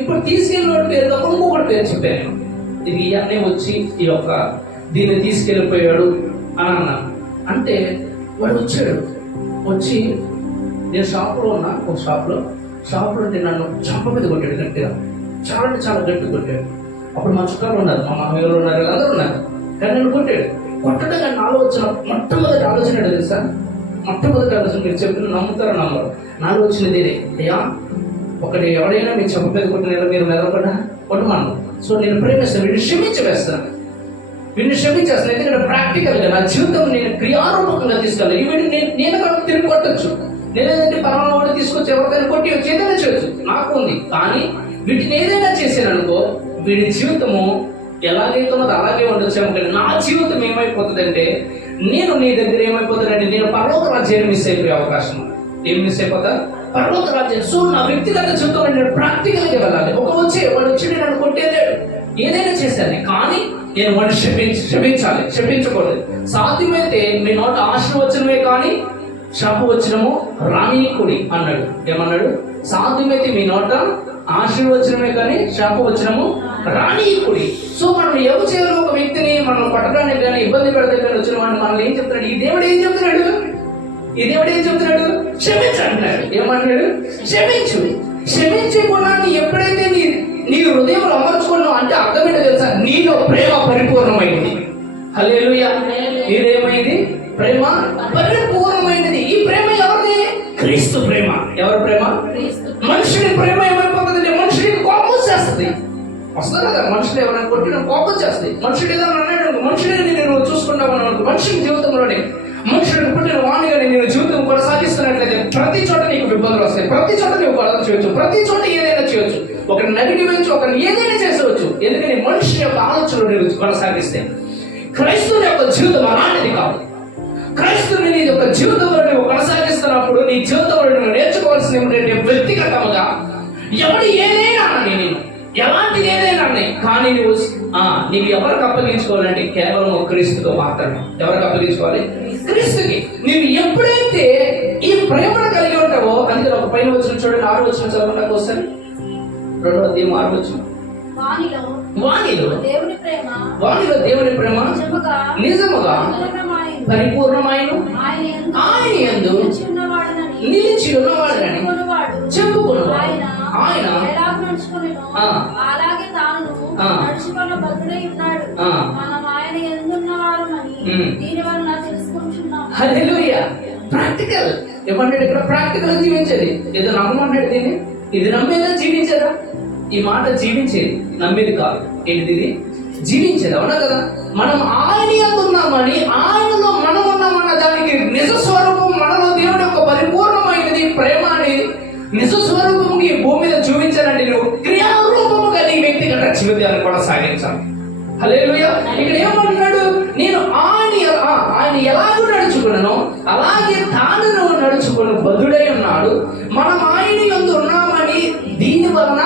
ఇప్పుడు తీసుకెళ్ళిన పేరు తప్ప ఇంకొకటి పేరు చెప్పాను. ఇది అన్నీ వచ్చి ఈ యొక్క దీన్ని తీసుకెళ్ళిపోయాడు అని అన్నాను. అంటే వాడు వచ్చాడు. వచ్చి నేను షాప్లో ఉన్నా, ఒక షాప్లో ఉంటే నన్ను చంప మీద కొట్టాడు గట్టిగా. చాలా అంటే చాలా గట్టి కొట్టాడు. అప్పుడు మా చుట్టాలు ఉన్నారు, మా మామయ్యలు ఉన్నారు, అందరూ ఉన్నారు. కానీ నన్ను కొట్టాడు. కొట్టడం నాలో వచ్చిన మొట్టమొదటి ఆలోచన తెలుసా? మొట్టమొదటి ఆలోచన మీరు చెప్పిన నమ్ముతారో నమ్మరు, నాలో వచ్చినది ఇదే. అయ్యా, ఒకటి ఎవడైనా మీ చంప మీద కొట్టిన మీరు మెదపడా కొట్టమను. సో నేను ప్రేమిస్తాను, వీడిని క్షమించేస్తాను. ఎందుకంటే ప్రాక్టికల్గా నా జీవితం నేను క్రియారూపకంగా తీసుకెళ్ళాను. వీడిని నేను తిరిగి కొట్టచ్చు. నేనేదంటే పరమాణ వాడు తీసుకొచ్చి ఎవరికైనా కొట్టి ఏదైనా చేయొచ్చు, నాకు ఉంది. కానీ వీటిని ఏదైనా చేశాను అనుకో, వీడి జీవితము ఎలాగైతే ఉన్నదో అలాగే ఉండొచ్చాము. కానీ నా జీవితం ఏమైపోతుందంటే, నేను నీ దగ్గర ఏమైపోతానంటే నేను పరలోక రాజ్యాన్ని మిస్ అయిపోయే అవకాశం. ఏం మిస్ అయిపోతా? పరలోక రాజ్యం. సో నా వ్యక్తిగత జీవితంలో నేను ప్రాక్టికల్గా వెళ్ళాలి. వాడు వచ్చి నన్ను కొట్టేలేడు, ఏదైనా చేశాను. కానీ నేను వాడిని క్షమించాలి, క్షమించకూడదు. సాధ్యమైతే మీ నోట ఆశీర్వచనమే కానీ శాపవచనము రానీయకుడి అన్నాడు. ఏమన్నాడు? సాధ్యమైతే మీ నోట ఆశీర్వచనమే కానీ శాపవచనము రానీయకుడి. సో మనం ఎవరు చేయాలి? ఒక వ్యక్తిని మనం కొట్టడానికి కానీ ఇబ్బంది పెడతాయి కానీ వచ్చిన వాడిని మనల్ని ఏం చెప్తున్నాడు? ఈ దేవుడు ఏం చెప్తున్నాడు? క్షమించంటున్నాడు. ఏమన్నాడు? క్షమించే గుణాన్ని ఎప్పుడైతే నీ హృదయంలో అమర్చుకున్నావు అంటే అర్థం ఏంటో తెలుసా? నీలో ప్రేమ పరిపూర్ణమైంది. హల్లెలూయా. నీదేమైంది? ప్రేమ పరిపూర్ణ వస్తారు కదా మనుషులు ఎవరైనా కొట్టిన కోపం చేస్తాయి. మనుషుడు ఏదైనా అన్నాడు, మనుషుడిని నేను చూసుకుంటామని అనుకో, మనుషుల జీవితంలోనే మనుషుడిని పుట్టిన వాణిగానే నేను జీవితం కొనసాగిస్తున్నట్లయితే ప్రతి చోట నీకు ఇబ్బందులు వస్తాయి, ప్రతి చోట నీకు గొడవ చేయొచ్చు, ప్రతి చోట ఏదైనా చేయొచ్చు, ఒకరిని నడిగి వేయచ్చు, ఒకరిని ఏదైనా చేసవచ్చు. ఎందుకని మనిషి యొక్క ఆలోచనలు నేను కొనసాగిస్తే. క్రైస్తవుని యొక్క జీవితం అలాంటిది కాదు. క్రైస్తవుని నీ యొక్క జీవితంలో నువ్వు కొనసాగిస్తున్నప్పుడు నీ జీవితంలో నువ్వు నేర్చుకోవాల్సిన ఏమిటంటే వ్యక్తిగతంగా ఎవరు ఏదైనా నేను ఎలాంటిది ఏదైనా కానీ నువ్వు నీకు ఎవరికి అప్పగించుకోవాలంటే కేవలం క్రీస్తుతో మాత్రమే. ఎవరికి అప్పగించుకోవాలి? క్రీస్తుకి. నీవు ఎప్పుడైతే ఈ ప్రేమను కలిగి ఉంటావో, అందుకే ఒక పైన వచ్చిన చూడండి, 6వ వచనం చదవకుండా ఒకసారి, 2వ అధ్యాయం 6వ వచనం. వానిలో దేవుని ప్రేమ నిజముగా పరిపూర్ణమైన ఆయన యందు నిలిచి ఉన్నవాడని చెప్పుకున్నాడు. ఆయన అలాగే తాను నడుచుకున్న భద్రుడై ఉన్నాడు. మనం ఆయన ఎందున్నవారమని దీని వలన తెలుసుకుంటున్నాం. హల్లెలూయా. ప్రాక్టికల్ ఏమంటాడు ఇక్కడ? ప్రాక్టికల్ జీవించేది. ఏదో నమ్మమంటాడు దీన్ని, ఇది నమ్మేదా జీవించేదా? ఈ మాట జీవించేది, నమ్మేది కాదు. ఏంటిది? ఇది జీవించేది. అవునా కదా? మనం ఆయన యందు ఉన్నామని, ఆయనలో మనం ఉన్నామన్న దానికి నిజ స్వరూపం మనలో దేవుడి యొక్క పరిపూర్ణమైనది ప్రేమ అనేది నిజ స్వరూపము ఈ భూమి మీద చూపించాలంటే నువ్వు క్రియారూపముగా నీ వ్యక్తిగత జీవితాన్ని కొనసాగించాలి. హల్లెలూయా. ఇక్కడ ఏమంటున్నాడు? నేను ఆయన ఎలాగూ నడుచుకున్నానో అలాగే తాను నడుచుకుని బద్ధుడై ఉన్నాడు. మనం ఆయన యందు ఉన్నామని దీని వలన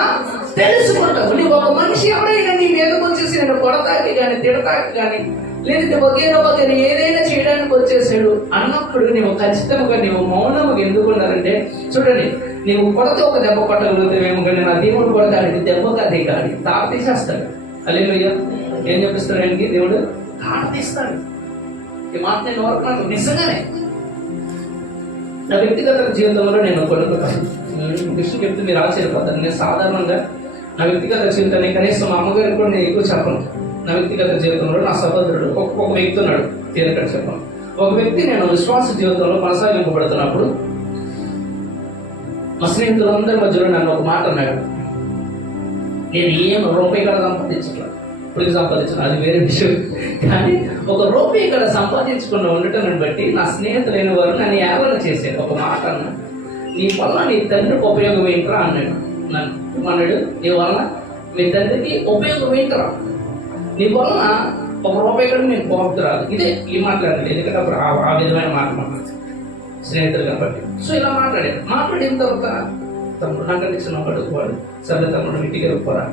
తెలుసుకుంటావు. నువ్వు ఒక మనిషి ఎవరైనా నీ మీదకి వచ్చేసి నేను కొడతాకి కానీ తిడతాకి కానీ లేదంటే ఒకే ఏదైనా చేయడానికి వచ్చేసాడు అన్నప్పుడు నువ్వు ఖచ్చితంగా నువ్వు మౌనముగా ఎందుకున్నారంటే, చూడండి, నువ్వు కొడితే ఒక దెబ్బ కొట్టగలుగుతావేమో కానీ నా దేవుడు కొడతానికి దెబ్బగా దిగాలి, తాట తీసేస్తాడు. హల్లెలూయా. ఏం చెప్పిస్తాడు ఆయనకి? దేవుడు తాట తీస్తాడు. ఈ మాట నేను వరకు నిజంగానే నా వ్యక్తిగత జీవితంలో నేను కొనుక్కుంటాను. కృష్ణ చెప్తే మీరు ఆశ్చర్యపోతారు. నేను సాధారణంగా నా వ్యక్తిగత జీవితాన్ని కనీసం మా అమ్మగారికి కూడా నేను ఎక్కువ చెప్పను. నా వ్యక్తిగత జీవితంలో నా సహోదరుడు ఒక వ్యక్తి ఉన్నాడు. తీరక చెప్పను. ఒక వ్యక్తి నేను విశ్వాస జీవితంలో కొనసాగింపబడుతున్నప్పుడు మా స్నేహితులందరి మధ్యలో నన్ను ఒక మాట అన్నాడు. నేను ఏం రూపాయి కూడా సంపాదించట్లేదు, ఇప్పుడు సంపాదించాను, అది వేరే విషయం. కానీ ఒక రూపాయి ఇక్కడ సంపాదించకుండా ఉండటాన్ని బట్టి నా స్నేహితులైన వారు నన్ను ఏవన చేశారు. ఒక మాట అన్నా, నీ వల్ల నీ తండ్రికి ఉపయోగం ఏంట్రా అన్నాడు. నన్ను అన్నాడు, నీ వలన మీ తండ్రికి ఉపయోగం ఏంట్రా, నీ వలన ఒక రూపాయి కూడా నేను పోతురాదు. ఇదే ఈ మాట్లాడండి, ఎందుకంటే అప్పుడు ఆ విధమైన మాట్లాడు స్నేహితులు కాబట్టి. సో ఇలా మాట్లాడిన తర్వాత తమ్ముడు నాకంటే చిన్నవాడు వాడు, సరే తమ్ముడు ఇంటికి వెళ్ళిపోరా,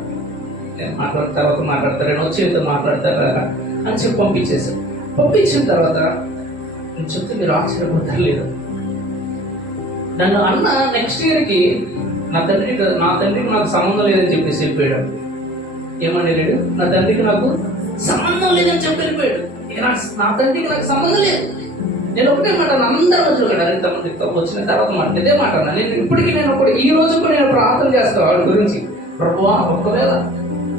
నేను మాట్లాడిన తర్వాత మాట్లాడతారు, నేను వచ్చి మాట్లాడతారా అని చెప్పి పంపించేసాను. పంపించిన తర్వాత నేను చెప్తే మీరు ఆశ్చర్యపోతారు లేదు, నన్ను అన్న నెక్స్ట్ ఇయర్కి నా తండ్రికి నాకు సంబంధం లేదని చెప్పేసి వెళ్ళిపోయాడు. ఏమని వెళ్ళాడు? నా తండ్రికి నాకు సంబంధం లేదని చెప్పి వెళ్ళిపోయాడు. ఇక నా తండ్రికి నాకు సంబంధం లేదు. నేను ఒకటే మాట అందరూ వచ్చి వచ్చిన తర్వాత మాట ఇదే మాట అన్నా. నేను ఇప్పటికీ ఈ రోజు కూడా నేను ప్రార్థన చేస్తాను వాడి గురించి. ప్రభువా, ఒకవేళ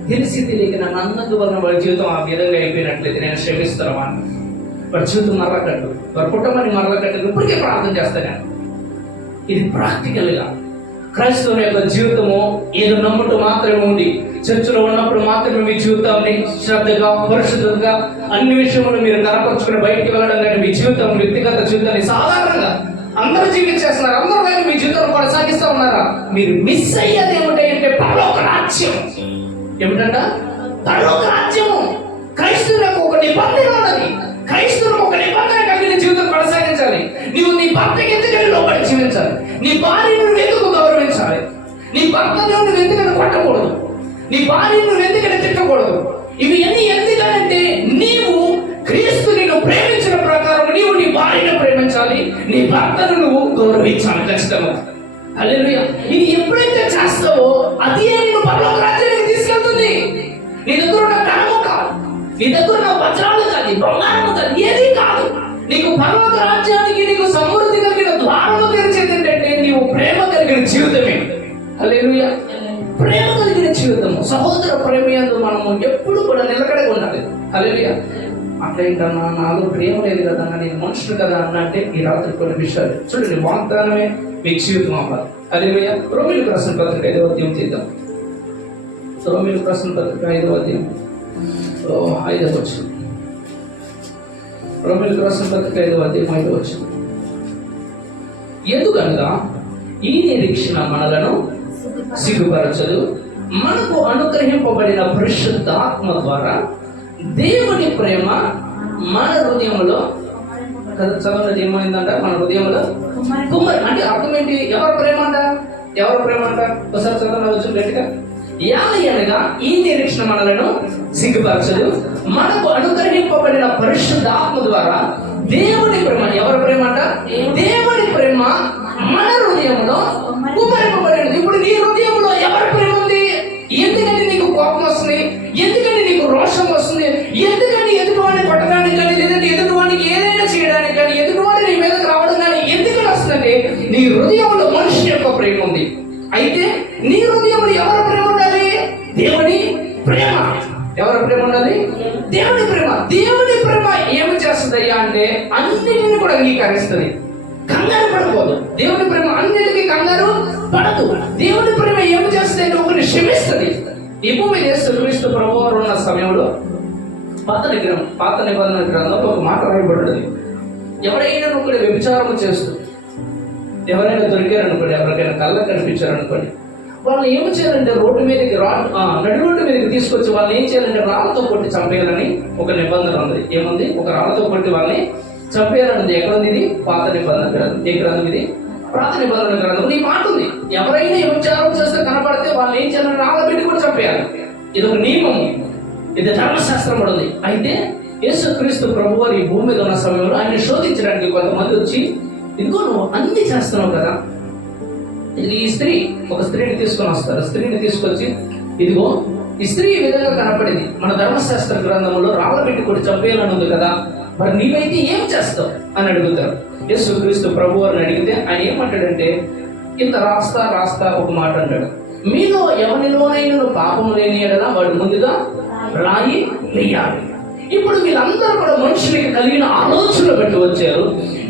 తెలిసి తెలియక నన్ను అన్నందు వలన వాడి జీవితం ఆ విధంగా అయిపోయినట్లయితే నేను క్షమిస్తాను అని. వాడి జీవితం మరలకట్టు, వాడి కుటుంబాన్ని మరలకట్టు ఇప్పటికే ప్రార్థన చేస్తాను నేను. ఇది ప్రాక్టికల్గా క్రైస్తవుని యొక్క జీవితము ఏదో నమ్ముతూ మాత్రమే ఉండి చర్చలో ఉన్నప్పుడు మాత్రమే మీ జీవితాన్ని శ్రద్ధగా పరిశుద్ధంగా అన్ని విషయంలో మీరు కనపరుచుకుని బయటికి వెళ్ళడం కానీ మీ జీవితం వ్యక్తిగత జీవితాన్ని సాధారణంగా అందరూ జీవించేస్తున్నారు. అందరూ కానీ మీ జీవితం కొనసాగిస్తూ ఉన్నారా? మీరు మిస్ అయ్యేది ఏమిటంటే పరలోక రాజ్యం. ఏమిటంట? పరలోక రాజ్యము. క్రైస్తవులకు ఒక నిబంధన ఉన్నది. క్రైస్తవులకు ఒక నిబంధన కలిగిన జీవితం కొనసాగించాలి. నీవు నీ భర్తకి ఎందుకని లోపలి జీవించాలి, నీ భార్యను నువ్వు ఎందుకు గౌరవించాలి, నీ భర్తను నువ్వు ఎందుకని కొట్టకూడదు, నీ భార్యను నువ్వు ఎందుకని తిట్టకూడదు. ఇవి అన్ని ఎందుకంటే నీవు క్రీస్తు నిన్ను ప్రేమించిన ప్రకారం నీవు నీ భార్యను ప్రేమించాలి, నీ భర్తను నువ్వు గౌరవించాలి ఖచ్చితంగా. హల్లెలూయా. ఇది ఎప్పుడైతే చేస్తావో అది నిన్ను పరలోక రాజ్యానికి తీసుకెళ్తుంది. నీ దగ్గర ఉన్న ధనము కాదు, నీ దగ్గర ఉన్న వజ్రాలు కాదు, బంగారము కాదు, ఏది కాదు. నీకు పరలోక రాజ్యానికి నీకు సమృద్ధి కలిగిన ద్వారము తెరిచేది ఏంటంటే నీవు ప్రేమ కలిగిన జీవితమే. హల్లెలూయా. ప్రేమ కలిగిన జీవితము, సహోదర ప్రేమ యందు మనము ఎప్పుడు కూడా నిలకడగా ఉండాలి. హల్లెలూయా. అట్లేంటన్నా నాలో ప్రేమ లేదు కదా, నేను మనుషులు కదా అన్నంటే ఈ రాత్రి కొన్ని విషయాలు చూడండి. వాగ్దానమే మీ జీవితం అవ్వాలి. హల్లెలూయా. రోమీయులకు రాసిన పత్రిక 5వ అధ్యాయం చేద్దాం. రోమీయులకు రాసిన పత్రిక 5వ అధ్యాయం 5వ వచనం. రోమీయులకు రాసిన పత్రిక 5వ అధ్యాయం 5వ వచనం. ఎందుకనగా ఈ నిరీక్షణ మనలను సిగ్గుపరచదు, మనకు అనుగ్రహింపబడిన పరిశుద్ధాత్మ ద్వారా దేవుని ప్రేమ మన హృదయంలో చదవనది ఏమైందంట, మన హృదయంలో కుమ్మరి. అంటే అర్థం ఏంటి? ఎవరి ప్రేమ అంట? ఎవరి ప్రేమ అంట? ఒకసారి చదవచ్చు గట్టిగా. అనగా ఈ నిరీక్షణ మనలను సిగ్గుపరచదు, మనకు అనుగ్రహింపబడిన పరిశుద్ధాత్మ ద్వారా దేవుని ప్రేమ. ఎవరి ప్రేమ అంట? దేవుని ప్రేమ మన హృదయంలో కుమ్మరింపబడినది. ఇప్పుడు నీ హృదయంలో ఎవరి ప్రేమ ఉంది? ఎందుకంటే నీకు కోపం వస్తుంది, ఎందుకంటే నీకు రోషం వస్తుంది, ఎందుకంటే ఎదుటివాడిని కొట్టడానికి కానీ, లేదంటే ఎదుటివాడికి ఏదైనా చేయడానికి కానీ, ఎదుటివాడి నీ మీదకి రావడం కానీ ఎందుకని వస్తుందంటే నీ హృదయంలో మనిషి యొక్క ప్రేమ ఉంది. అయితే నీ హృదయంలో ఎవరి ప్రేమ ఉండాలి? దేవుని ప్రేమ. ఎవరి ప్రేమ ఉండాలి? దేవుని ప్రేమ. దేవుని ప్రేమ ఏమి చేస్తుంది అయ్యా అంటే అన్నిటిని కూడా అంగీకరిస్తుంది, కంగారు పడకూడదు. దేవుని ప్రేమ అన్నిటికీ కంగారు పడదు. దేవుని ప్రేమ ఏమి చేస్తుంది అంటే ఒకరిని క్షమిస్తుంది. ఈ భూమి యేసుక్రీస్తు ప్రభువారు ఉన్న సమయంలో పాత నిబంధన గ్రంథంలో ఒక మాట రాయబడ్డది. ఎవరైనా కూడా వ్యభిచారం చేస్తూ ఎవరైనా దొరికారనుకోండి, ఎవరికైనా కళ్ళ కనిపించారనుకోండి, వాళ్ళు ఏమి చేయాలంటే రోడ్డు మీదకి నడి రోడ్డు మీదకి తీసుకొచ్చి వాళ్ళు ఏం చేయాలంటే రాళ్ళతో కొట్టి చంపేయాలని ఒక నిబంధన ఉంది. ఏముంది? ఒక రాళ్ళతో కొట్టి వాళ్ళని చంపేయాలన్నది. ఎక్కడుంది ఇది? పాత నిబంధన గ్రంథం. ఏ గ్రంథం ఇది? పాత నిబంధన గ్రంథం. ఈ మాట ఉంది. ఎవరైనా వ్యభిచారం చేస్తే కనపడితే వాళ్ళు ఏం చేయాలని రాళ్ళ పెట్టి కూడా చంపేయాలి. ఇది ఒక నియమం, ఇది ధర్మశాస్త్రం కూడా ఉంది. అయితే యేసుక్రీస్తు ప్రభువారు ఈ భూమి మీద ఉన్న సమయంలో ఆయన శోధించడానికి కొంతమంది వచ్చి, ఇదిగో నువ్వు అన్ని చేస్తున్నావు కదా, ఇది ఈ స్త్రీ, ఒక స్త్రీని తీసుకొని వస్తారు. స్త్రీని తీసుకొచ్చి, ఇదిగో ఈ స్త్రీ ఈ విధంగా కనపడింది, మన ధర్మశాస్త్ర గ్రంథంలో రాళ్ళ పెట్టి కొట్టి చంపేయాలని ఉంది కదా, మరి నీవైతే ఏం చేస్తావు అని అడుగుతారు. యేసుక్రీస్తు ప్రభువారిని అడిగితే ఆయన ఏమంటాడంటే, ఇంత రాస్తా ఒక మాట అంటాడు, మీలో ఎవరిలోనైనా పాపం లేని ఎడల వాడు ముందుగా రాయి వేయాలి. ఇప్పుడు వీళ్ళందరూ కూడా మనుషులకి కలిగిన ఆలోచనలు బట్టి వచ్చారు.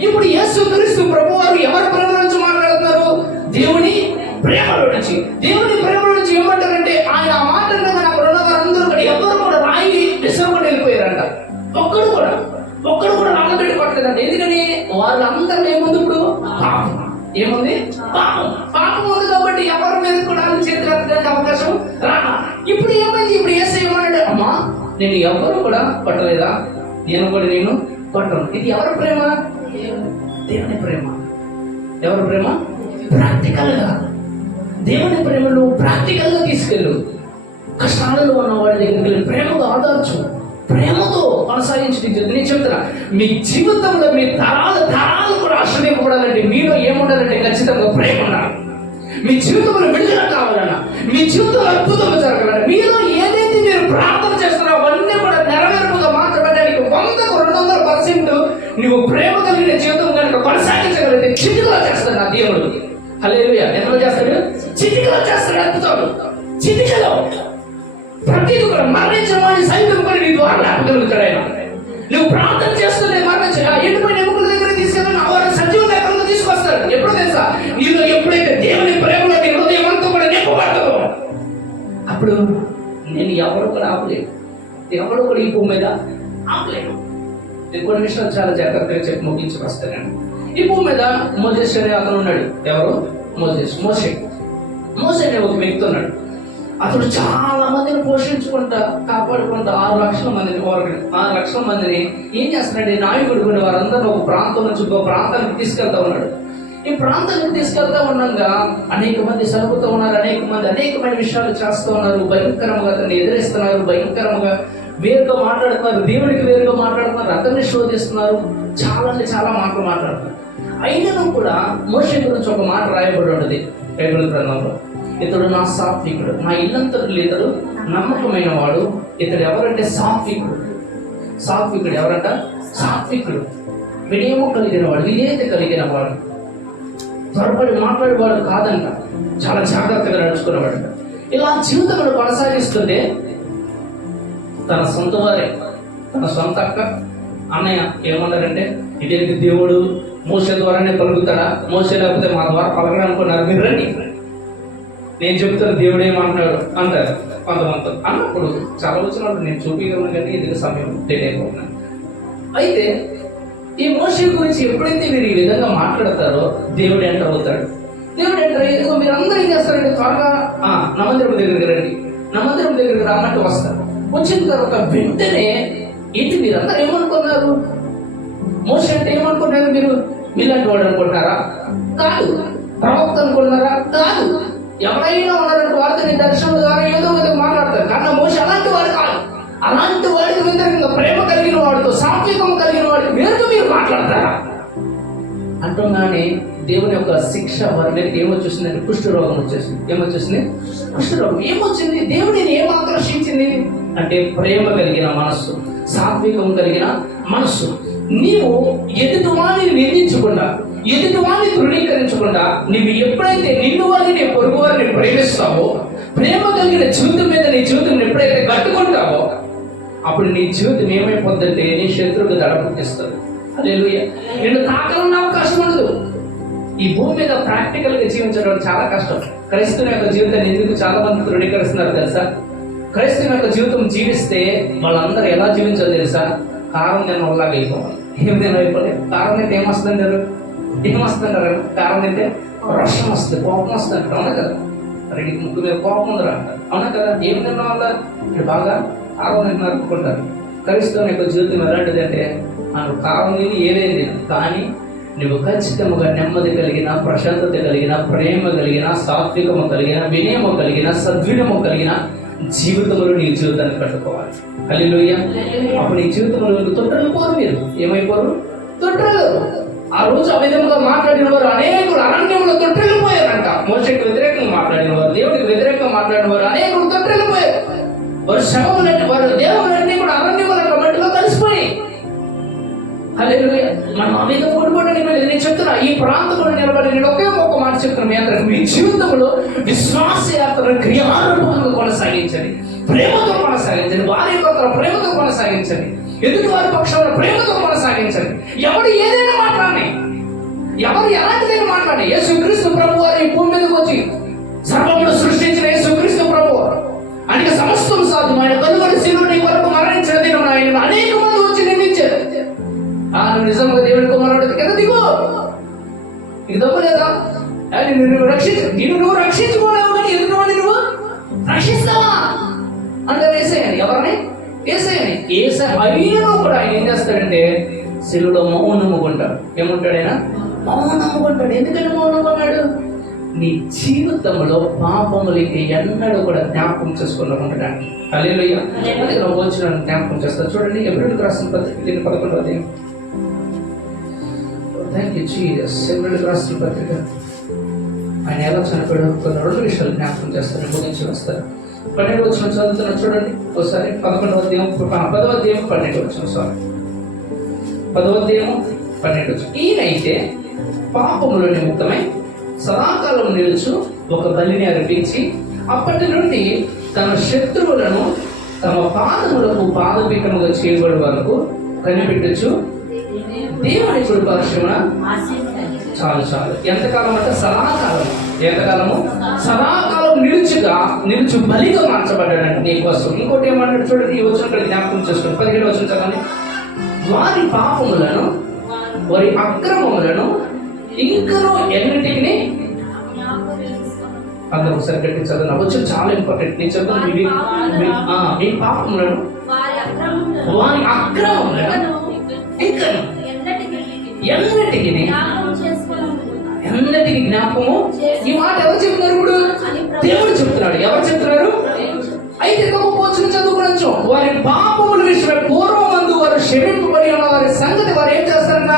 ఇప్పుడు యేసుక్రీస్తు ప్రభువారు ఎవరి ప్రేమ నుంచి మాట్లాడుతున్నారు? దేవుని ప్రేమలో నుంచి. దేవుని ప్రేమలో నుంచి ఏమంటారంటే ఆయన ఆ మాట అక్కడ ఉన్న వారందరూ కూడా ఎవరు కూడా రాయి విసరకుండా వెళ్ళిపోయారంట. ఒక్కడు కూడా రాళ్ళు పెట్టి కొట్టలేదంట. ఎందుకని? వాళ్ళందరూ ఏముంది? ఇప్పుడు పాపం ఏముంది? పాపం ఉంది కాబట్టి ఎవరి మీద కూడా చేతులు ఎత్తడానికి అవకాశం రా. ఇప్పుడు ఏమైంది? ఇప్పుడు యేసు ఏమన్నాడు? అమ్మా, నేను ఎవరు కూడా కొట్టలేదా, నేను కొట్టను. ఇది ఎవరి ప్రేమ? దేవుని ప్రేమ. ఎవరి ప్రేమ? ప్రాక్టికల్ గా దేవుని ప్రేమను ప్రాక్టికల్ గా తీసుకెళ్ళు. కష్టాలలో ఉన్న వాడి దగ్గరికి ప్రేమగా ఆదర్చు, ప్రేమతో కొనసాగించి. నేను చెప్తున్నా, మీ జీవితంలో మీ తరాలు కూడా ఆశ్రయింపబడాలంటే మీలో ఏముండాలంటే ఖచ్చితంగా ప్రేమ ఉండాలి. మీ జీవితంలో విడుదల కావాలన్నా, మీ జీవితంలో అద్భుతంగా జరగాలన్నా, మీలో ఏదైతే మీరు ప్రార్థన చేస్తున్నారో అవన్నీ కూడా నెరవేర్పుగా మాట్లాడడానికి 100% నువ్వు ప్రేమ కలిగిన జీవితం కనుక కొనసాగించగలిగితే చిటికలో చేస్తాడు నా దేవుడు. హల్లెలూయా. ఎంత చేస్తాడు? చిటికలో చేస్తాడు అద్భుతాలు. చిటికలో ప్రతిదీ కూడా మరణించిన వాడిని సైతం కూడా నీ ద్వారా లేపగలుగుతాడు ఆయన. నువ్వు ప్రార్థన చేస్తుంటే మరణించగా ఎండిపోయిన ఎముకల దగ్గర తీసుకెళ్ళి వారు సజీవ లేఖనంలో తీసుకొస్తాడు. ఎప్పుడు తెలుసా? నీలో ఎప్పుడైతే దేవుని ప్రేమలో నీ హృదయం అంతా కూడా నింపబడతావు, అప్పుడు నేను ఎవరు కూడా ఆపలేదు, ఎవరు కూడా ఈ భూమి మీద ఆపలేను. కొన్ని విషయాలు చాలా జాగ్రత్తగా చెప్పి ముగించి వస్తానండి. ఈ భూమి మీద మోసెస్ అనే అతను ఉన్నాడు. ఎవరు? మోసే అనే ఒక వ్యక్తి ఉన్నాడు. అతడు చాలా మందిని పోషించుకుంటా కాపాడుకుంటా 6 లక్షల మందిని ఏం చేస్తున్నాడు? నాయకుడు కొన్ని వారందరూ ఒక ప్రాంతం నుంచి ఇంకో ప్రాంతానికి తీసుకెళ్తా ఉన్నాడు. ఈ ప్రాంతానికి తీసుకెళ్తా ఉండగా అనేక మంది సరుకుతూ ఉన్నారు, అనేకమైన విషయాలు చేస్తూ ఉన్నారు. భయంకరంగా అతన్ని ఎదిరిస్తున్నారు, భయంకరంగా వేరుగా మాట్లాడుతున్నారు, దేవుడికి వేరుగా మాట్లాడుతున్నారు, అతన్ని శోధిస్తున్నారు, చాలా మాటలు మాట్లాడుతున్నారు. అయినను కూడా మోషే గురించి ఒక మాట రాయబడి ఉన్నది బైబిల్ గ్రంథంలో. ఇతడు నా సాత్వికుడు, నా ఇల్లంతటిలో ఇతడు నమ్మకమైన వాడు. ఇతడు ఎవరంటే సాత్వికుడు. ఎవరంట? సాత్వికుడు. వినయము కలిగిన వాడు, విధేయత కలిగిన వాడు, త్వరపడి మాట్లాడేవాడు కాదంట, చాలా జాగ్రత్తగా నడుచుకునేవాడు. ఇలా జీవితంలో కొనసాగిస్తుంటే తన సొంత వారే, తన సొంత అక్క, అన్నయ్య ఏమన్నారంటే, ఇదేంటి దేవుడు మోసే ద్వారానే పలుకుతాడా? మోసే లేకపోతే మా ద్వారా పలకడం అనుకున్నారు. మీరు రండి, నేను చెప్తాను దేవుడు ఏమంటాడు అంటారు కొంతమంది. అన్నప్పుడు చాలా వచ్చినప్పుడు నేను చూపించగలను కానీ ఇది సమయం లేట్ అయిపోతున్నాను. అయితే ఈ మోషే గురించి ఎప్పుడైతే మీరు ఈ విధంగా మాట్లాడతారో దేవుడు ఎంటర్ అవుతాడు. దేవుడు ఎంటర్ అయ్యేందుకు మీరు అందరూ ఏం చేస్తారంటే త్వరగా నమందిరం దగ్గరికి రండి, నమందిరం దగ్గరికి రమ్మంటే వస్తారు. వచ్చిన తర్వాత వెంటనే ఏంటి మీరందరూ ఏమనుకున్నారు? మోషే అంటే ఏమనుకుంటున్నారు? మీరు మీలాంటి వాడు అనుకుంటున్నారా? కాదు. ప్రవక్త అనుకుంటున్నారా? కాదు. ఎవరైనా ఉన్నారంటే వారితో నీ దర్శనం ద్వారా ఏదో విధంగా మాట్లాడతారు. కానీ మోషే అలాంటి వాడు కాదు. అలాంటి వాడికి వ్యతిరేకంగా ప్రేమ కలిగిన వాడితో, సాత్వికం కలిగిన వాడికి వేరుగా మీరు మాట్లాడతారా అంటుంగానే దేవుని యొక్క శిక్ష వారి మీద ఏమొచ్చేసిందంటే కుష్ఠరోగం వచ్చేసింది. ఏమొచ్చేసింది? కుష్ఠరోగం. ఏమొచ్చింది? దేవుడిని ఏం ఆకర్షించింది అంటే ప్రేమ కలిగిన మనస్సు, సాత్వికం కలిగిన మనస్సు. నీవు ఎదుటివాడిని నిందించకుండా, ఎదుటివాడిని తృణీకరించకుండా నీవు ఎప్పుడైతే నిన్ను వారిని పొరుగు వారిని ప్రేమిస్తావో, ప్రేమ కలిగిన జీవితం మీద నీ జీవితం ఎప్పుడైతే కట్టుకుంటావో అప్పుడు నీ జీవితం ఏమైపోద్దంటే నీ శత్రువుకు దడ పుట్టిస్తుంది. హల్లెలూయా. నిన్ను తాకాలన్న అవకాశం ఉండదు. ఈ భూమి మీద ప్రాక్టికల్ గా జీవించడం చాలా కష్టం. క్రైస్తవుని యొక్క జీవితాన్ని ఎందుకు చాలా మంది తృణీకరిస్తున్నారు తెలుసా? క్రైస్తవుని యొక్క జీవితం జీవిస్తే వాళ్ళందరూ ఎలా జీవించాలో తెలుసా? కారం తిన్న వల్ల అయిపోవాలి. ఏం తిన అయిపోలేదు. కారం తింటే ఏమొస్తుంటారు? ఏమొస్తుంటారు? కారం తింటే వర్షం వస్తుంది, కోపం వస్తుంది. అవునా కదా? రెండు ముక్కు మీద కోపం ఉందిరా అంటారు. అవునా కదా? ఏం తిన్న వల్ల మీరు బాగా కారం తిన్నారు అనుకుంటారు. క్రైస్తవుని యొక్క జీవితం ఎలాంటిది అంటే నువ్వు కారం తిని ఏదైంది కానీ నువ్వు ఖచ్చితంగా నెమ్మది కలిగిన, ప్రశాంతత కలిగిన, ప్రేమ కలిగిన, సాత్వికము కలిగిన, వినయము కలిగిన, సద్వినము కలిగిన జీవితంలో నీ జీవితాన్ని కట్టుకోవాలి. హల్లెలూయా. అప్పుడు నీ జీవితంలో తొట్టలు పోరు. మీరు ఏమైపోరు? తొట్టలు. ఆ రోజు ఆ విధంగా మాట్లాడిన వారు అనేకులు అరణ్యంలో తొట్టెలు పోయారంట. మోషేకి వ్యతిరేకంగా మాట్లాడిన వారు, దేవుడికి వ్యతిరేకంగా మాట్లాడిన వారు అనేకులు తొట్టెలు పోయారు. వారు శవములన్నీ, వారు దేవములన్నీ కూడా అరణ్యముల మట్టిలో కలిసిపోయి. హల్లెలూయా. మనం ఆ విధంగా ఓడిపోవడానికి నేను చెప్తున్నా, ఈ ప్రాంతంలో నిలబడి నేను ఒకే ఒక మాట చెప్తున్నా, మీ అందరికి మీ జీవితంలో విశ్వాస యాత్రను క్రియారూపంగా కొనసాగించండి, ప్రేమతో కొనసాగించండి, వారి పట్ల ప్రేమతో కొనసాగించండి, ఎదుటి వారి పక్షాన ప్రేమతో కొనసాగించండి. ఎవరు ఏదైనా మాట్లాడి, ఎవరు ఎలాంటిదైనా మాట్లాడి, యేసుక్రీస్తు ప్రభు వారు ఈ భూమి మీదకి వచ్చి సర్వమును సృష్టించిన యేసుక్రీస్తు ప్రభు ఆయనకి సమస్తం సాధ్యం. ఆయన కనుగొని శిలువని కొరకు మరణించిన దినం ఆయన అనేక మంది వచ్చి నిందించారు. నువ్వు నిజంగా దేవుడి కుమారుడు కదా దిగు, నీకు దమ్ము లేదా? నిన్ను నువ్వు రక్షించుకోలేవు కానీ ఎదుటివాడిని నువ్వు రక్షిస్తావా అంటే వేసేయని. ఎవరిని? వేసేయని. అయినా కూడా ఆయన ఏం చేస్తాడంటే శిలువలో మౌనముకుంటాడు. ఏముంటాడు ఆయన? మౌనముకుంటాడు. ఎందుకంటే మౌనముకున్నాడు? నీ జీవితంలో పాపములకి ఎన్నడూ కూడా జ్ఞాపకం చేసుకుని ఉండడానికి. హల్లెలూయా. అది వచ్చిన జ్ఞాపకం చేస్తారు. చూడండి ఎబ్రిల్కి రాసిన పత్రిక 11వ అధ్యాయం. Thank you Jesus. ఎబ్రిల్కి రాసిన పత్రిక ఆయన ఎలా చనిపోయాడు కొన్ని 2 విషయాలు జ్ఞాపకం చేస్తారు, ముగించి వస్తారు. 12వ వచనం చదువుతున్నా చూడండి ఒకసారి. 11వ అధ్యాయం 10వ అధ్యాయం 12వ వచనం. సారీ 10వ అధ్యాయం 12వ వచనం. ఈయనైతే పాపముల నిమిత్తమై సదాకాలం నిలుచు ఒక బలిని అర్పించి అప్పటి నుండి తన శత్రువులను తమ పాదములకు పాదపీఠముగా చేయబడి వరకు కనిపెట్టచ్చు దేవుని కృపాక్షణ. చాలు. ఎంతకాలం అంటే సదాకాలం. ఎంతకాలము? సదాకాలం నిలుచు బలిగా మార్చబడ్డాడంటే నీ కోసం. ఇంకోటి ఏమంటాడు చూడండి, ఈ వచనం జ్ఞాపకం చేసుకోండి. 17వ వచనం చదవండి. వారి పాపములను, వారి అక్రమములను ఇంకనూ ఎన్నిటిని అందరూ ఒకసారి గట్టి చదువు. వచ్చి చాలా ఇంపార్టెంట్. నేను చదువు. మీ పాపములను, వారి అక్రమములను ఇంకను ఎన్నటికి జ్ఞాపకము. ఈ మాట ఎవరు చెప్తున్నారు? ఇప్పుడు దేవుడు చెప్తున్నాడు. ఎవరు చెప్తున్నారు? అయితే వచ్చిన చదువుకోవచ్చు. వారి పాపముల విషయమై పూర్వమందు వారు క్షమింపబడి ఉన్న వారి సంగతి వారు ఏం చేస్తారంట?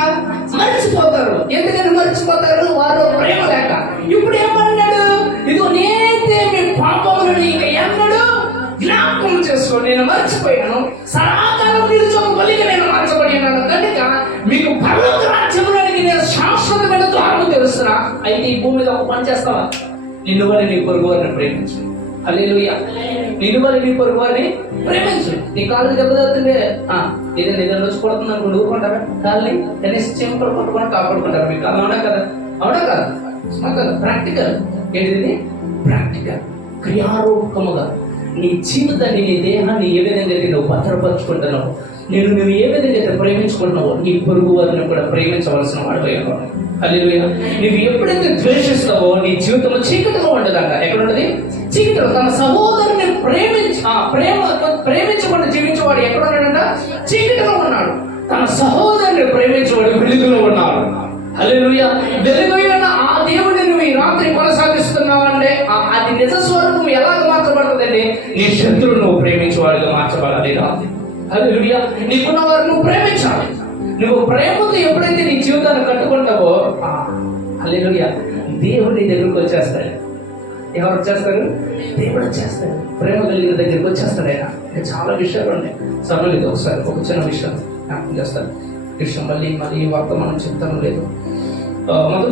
మర్చిపోతారు. ఎందుకని మర్చిపోతారు? వారు ప్రేమ లేక. ఇప్పుడు ఏమన్నాడు? ఇదిగో నేనైతే మీ పాపములను ఇక ఎన్నడూ జ్ఞాపకం చేసుకో, నేను మర్చిపోయాను. సదాకాలం నిలుచు ఒక బలిగా నేను మార్చబడి ఉన్నాను కనుక మీకు పరలోక రాజ్యములోనికి నేను శాశ్వతమైన ద్వారం తెలుస్తున్నా. అయితే ఈ భూమి మీద ఒక పని చేస్తావా? నిన్ను వల్ల నీ పొరుగు వారిని ప్రేమించు. హల్లెలూయా. నిన్ను వల్ల నీ పొరుగు వారిని ప్రేమించు. నీ కాళ్ళు దెబ్బతింటే ఏదైనా రోజు కొడుతుంది అనుకోండి, ఊరుకుంటారా? కాళ్ళని కనీసం చెంపలు కొట్టుకొని కాపాడుకుంటారు. మీకు అవునా కదా? అవునా కదా? ప్రాక్టికల్. ఏంటిది? ప్రాక్టికల్, క్రియారూపకముగా నీ జీవితాన్ని, నీ దేహాన్ని ఏ విధంగా అయితే నువ్వు భద్రపరుచుకుంటున్నావు, నువ్వు ఏ విధంగా అయితే ప్రేమించుకుంటున్నావో నీ పొరుగు వారిని కూడా ప్రేమించవలసిన వాడు. హల్లెలూయా. నువ్వు ఎప్పుడైతే ద్వేషిస్తావో నీ జీవితంలో చీకటిగా ఉండదంట. ఎక్కడ ఉంటుంది? చీకటిలో. తన సహోదరుని ప్రేమించకుండా జీవించేవాడు ఎక్కడ ఉన్నాడంట? చీకటిలో ఉన్నాడు. తన సహోదరుని ప్రేమించేవాడు వెలుగులో ఉన్నాడు. హల్లెలూయా. వెలుగైన ఆ దేవుడిని నువ్వు ఈ రాత్రి కొనసాగిస్తున్నావంటే అది నిజ స్వరూపం ఎలాగ మార్చబడుతుందండి? నీ శత్రువును నువ్వు ప్రేమించేవాడిగా మార్చబడాలి రాత్రి. హల్లెలూయా. నీకున్న వారు నువ్వు ప్రేమించాలి. నువ్వు ప్రేమతో ఎప్పుడైతే నీ జీవితాన్ని కట్టుకుంటావో, హల్లెలూయా, దేవుడు నీ దగ్గరకు వచ్చేస్తాడు. ఎవరు వచ్చేస్తారు? దేవుడు వచ్చేస్తాడు. ప్రేమ కలిగిన దగ్గరికి వచ్చేస్తాడు ఆయన. చాలా విషయాలు ఉన్నాయి. సమయం ఒకసారి ఒక చిన్న విషయం జ్ఞాపకం చేస్తాను. విషయం మళ్ళీ వర్తమానం చెప్తాను లేదు. మొదటి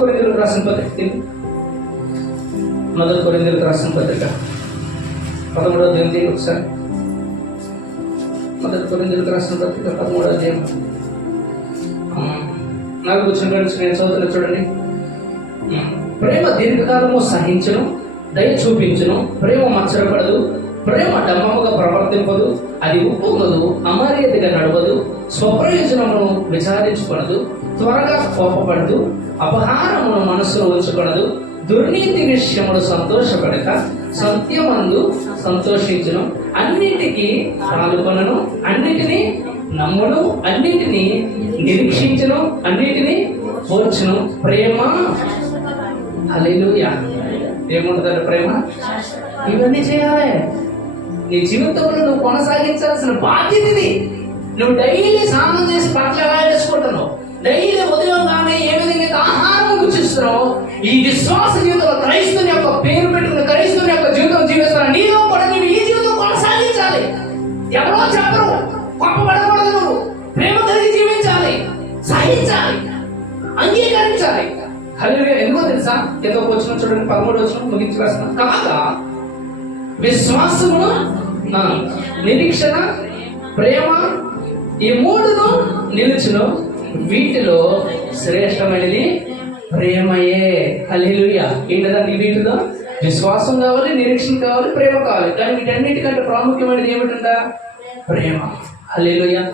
కొరింథీయులకు రాసిన పత్రిక, మొదటి కొరింథీయులకు రాసిన పత్రిక 13వ అధ్యాయం ఒకసారి. మొదటి కొరింథీయులకు రాసిన పత్రిక 13వ అధ్యాయం 4వ వచనం నుంచి నేను చదువుతున్నా చూడండి. ప్రేమ దీర్ఘకాలము సహించును, దయ చూపించును, ప్రేమ మత్సరపడదు, ప్రేమ డమ్మముగా ప్రవర్తింపదు, అది ఉప్పొంగదు, అమర్యాదగా నడవదు, స్వప్రయోజనమును విచారించుకొనదు, త్వరగా కోపపడదు, అపహారమును మనసులో ఉంచుకొనదు, దుర్నీతి విషయములు సంతోషపడక సత్యమందు సంతోషించును, అన్నిటికీ పాల్గొనను, అన్నిటినీ నమ్మును, అన్నిటినీ నిరీక్షించును, అన్నిటినీ ఓర్చును. ప్రేమ, హల్లెలూయా, ఏముంటుందంటే ప్రేమ ఇవన్నీ చేయాలి. నీ జీవితంలో నువ్వు కొనసాగించాల్సిన బాధ్యత ఇది. నువ్వు డైలీ స్నానం చేసి బట్టలు ఎలా వేసుకుంటున్నావు, డైలీ ఉదయం కానీ ఏ విధంగా ఆహారం రుచిస్తున్నావు, ఈ విశ్వాస జీవితంలో క్రైస్తవుని యొక్క పేరు పెట్టుకుని క్రైస్తవుని యొక్క జీవితం జీవిస్తున్నావు. నీలో కూడా నువ్వు ఈ జీవితం కొనసాగించాలి. ఎవరో చెప్పరు, గొప్పపడకూడదు. నువ్వు ప్రేమ కలిగి జీవించాలి, సహించాలి, అంగీకరించాలి. హల్లెలూయా. ఎందుకో తెలుసా? ఏదో వచ్చిన చూడండి, 13వ వచనం ముగించి రాసిన. కాగా విశ్వాసమును, నిరీక్షణ, ప్రేమ, ఈ మూడును నిలుచును, వీటిలో శ్రేష్టమైనది ప్రేమయే. హల్లెలూయా. ఏంటంటే వీటిలో విశ్వాసం కావాలి, నిరీక్షణ కావాలి, ప్రేమ కావాలి. కానీ వీటన్నిటికంటే ప్రాముఖ్యమైనది ఏమిటంట? ప్రేమ. హల్లెలూయా.